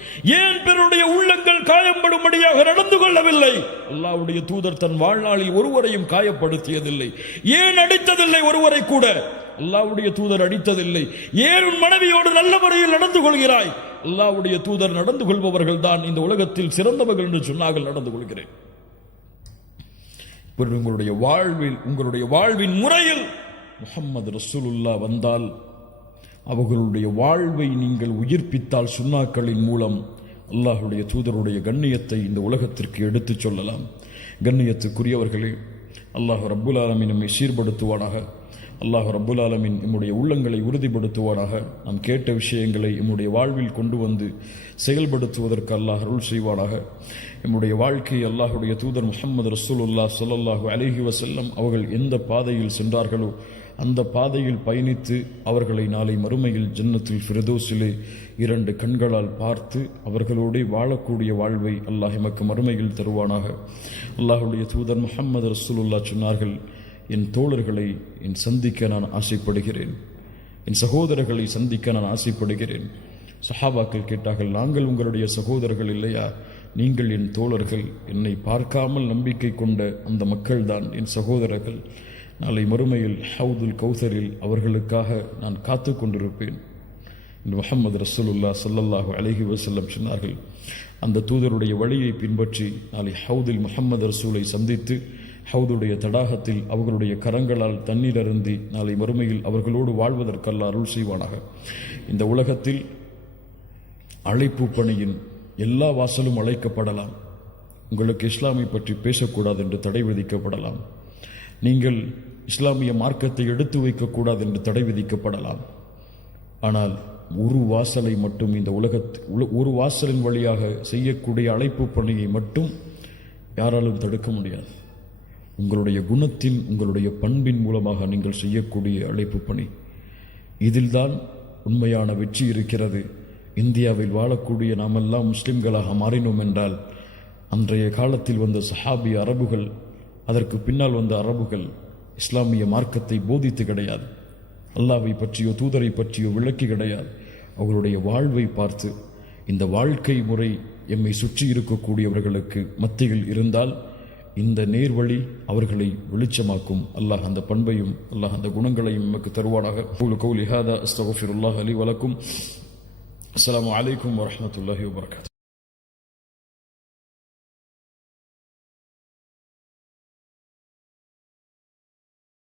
ஏன் பிறருடைய உள்ளங்கள் காயப்படும்படியாக நடந்து கொள்ளவில்லை? அல்லாஹ்வுடைய தூதர் தன் வாழ்நாளில் ஒருவரையும் காயப்படுத்தியதில்லை. ஏன் அடித்ததில்லை ஒருவரை கூட? அல்லாஹ்வுடைய தூதர் அடித்ததில்லை. ஏன் உன் மனைவியோடு நல்ல முறையில் நடந்து கொள்கிறாய்? அல்லாஹ்வுடைய தூதர் நடந்து கொள்பவர்கள் தான் இந்த உலகத்தில் சிறந்தவர்கள் என்று சொன்னார்கள், நடந்து கொள்கிறேன். உங்களுடைய வாழ்வின் முறையில் முஹம்மது ரசூலுல்லாஹ் வந்தால், அவர்களுடைய வாழ்வை நீங்கள் உயிர்ப்பித்தால், சுன்னாக்களின் மூலம் அல்லாஹ்வுடைய தூதருடைய கண்ணியத்தை இந்த உலகத்திற்கு எடுத்துச் சொல்லலாம். கண்ணியத்துக்குரியவர்களே, அல்லாஹ் ரப்புல் ஆலமீன் நம்மை சீர்படுத்துவானாக. அல்லாஹ் ரப்புல் ஆலமீன் நம்முடைய உள்ளங்களை உறுதிப்படுத்துவானாக. நாம் கேட்ட விஷயங்களை நம்முடைய வாழ்வில் கொண்டு வந்து செயல்படுத்துவதற்கு அல்லாஹ் அருள் செய்வானாக. நம்முடைய வாழ்க்கையை அல்லாஹ்வுடைய தூதர் முஹம்மது ரசூலுல்லாஹ் ஸல்லல்லாஹு அலைஹி வஸல்லம் அவர்கள் எந்த பாதையில் சென்றார்களோ அந்த பாதையில் பயணித்து அவர்களை நாளை மறுமையில் ஜன்னத்துல் ஃபிர்தௌஸிலே 2 கண்களால் பார்த்து அவர்களோடு வாழக்கூடிய வாழ்வை அல்லாஹ் எமக்கு மறுமையில் தருவானாக. அல்லாஹ்வுடைய தூதர் முஹம்மது ரசூலுல்லாஹ் சொன்னார்கள், என் தோழர்களை சந்திக்க நான் ஆசைப்படுகிறேன், என் சகோதரர்களை சந்திக்க நான் ஆசைப்படுகிறேன். சஹாபாக்கள் கேட்டார்கள், நாங்கள் உங்களுடைய சகோதரர்கள் இல்லையா? நீங்கள் என் தோழர்கள். என்னை பார்க்காமல் நம்பிக்கை கொண்ட அந்த மக்கள்தான் என் சகோதரர்கள். நாளை மறுமையில் ஹவுதுல் கௌசரில் அவர்களுக்காக நான் காத்து கொண்டிருப்பேன். முஹம்மது ரசூலுல்லாஹ் ஸல்லல்லாஹு அலைஹி வஸல்லம் சொன்னார்கள், அந்த தூதருடைய வழியை பின்பற்றி நாளை ஹவுதில் முஹம்மது ரசூலை சந்தித்து ஹவுதுடைய தடாகத்தில் அவர்களுடைய கரங்களால் தண்ணீர் அருந்தி நாளை மறுமையில் அவர்களோடு வாழ்வதற்கு அல்லாஹ் அருள் செய்வானாக. இந்த உலகத்தில் அழைப்பு பணியின் எல்லா வாசலும் அழைக்கப்படலாம். உங்களுக்கு இஸ்லாமை பற்றி பேசக்கூடாது என்று தடை விதிக்கப்படலாம். நீங்கள் இஸ்லாமிய மார்க்கத்தை எடுத்து வைக்கக்கூடாது என்று தடை விதிக்கப்படலாம். ஆனால் ஒரு வாசலை மட்டும், இந்த ஒரு வாசலின் வழியாக செய்யக்கூடிய அழைப்பு பணியை மட்டும் யாராலும் தடுக்க முடியாது. உங்களுடைய குணத்தின், உங்களுடைய பண்பின் மூலமாக நீங்கள் செய்யக்கூடிய அழைப்பு பணி, இதில்தான் உண்மையான வெற்றி இருக்கிறது. இந்தியாவில் வாழக்கூடிய நாமெல்லாம் முஸ்லிம்களாக மாறினோம் என்றால், அன்றைய காலத்தில் வந்த சஹாபி அரபுகள், அதற்கு பின்னால் வந்த அரபுகள் இஸ்லாமிய மார்க்கத்தை போதித்து கிடையாது, அல்லாஹ்வை பற்றியோ தூதரை பற்றியோ விளக்கி கிடையாது. அவர்களுடைய வாழ்வை பார்த்து, இந்த வாழ்க்கை முறை எம்மை சுற்றி இருக்கக்கூடியவர்களுக்கு மத்தியில் இருந்தால் இந்த நேர்வழி அவர்களை வெளிச்சமாக்கும். அல்லாஹ் அந்த பண்பையும் அல்லாஹ் அந்த குணங்களையும் நமக்கு தருவானாக. கௌலி ஹாதா அஸ்தக்ஃபிருல்லாஹ் லி வ லக்கும். அஸ்ஸலாமு அலைக்கும் வரஹ்மத்துல்லாஹி வபரகாத்துஹு.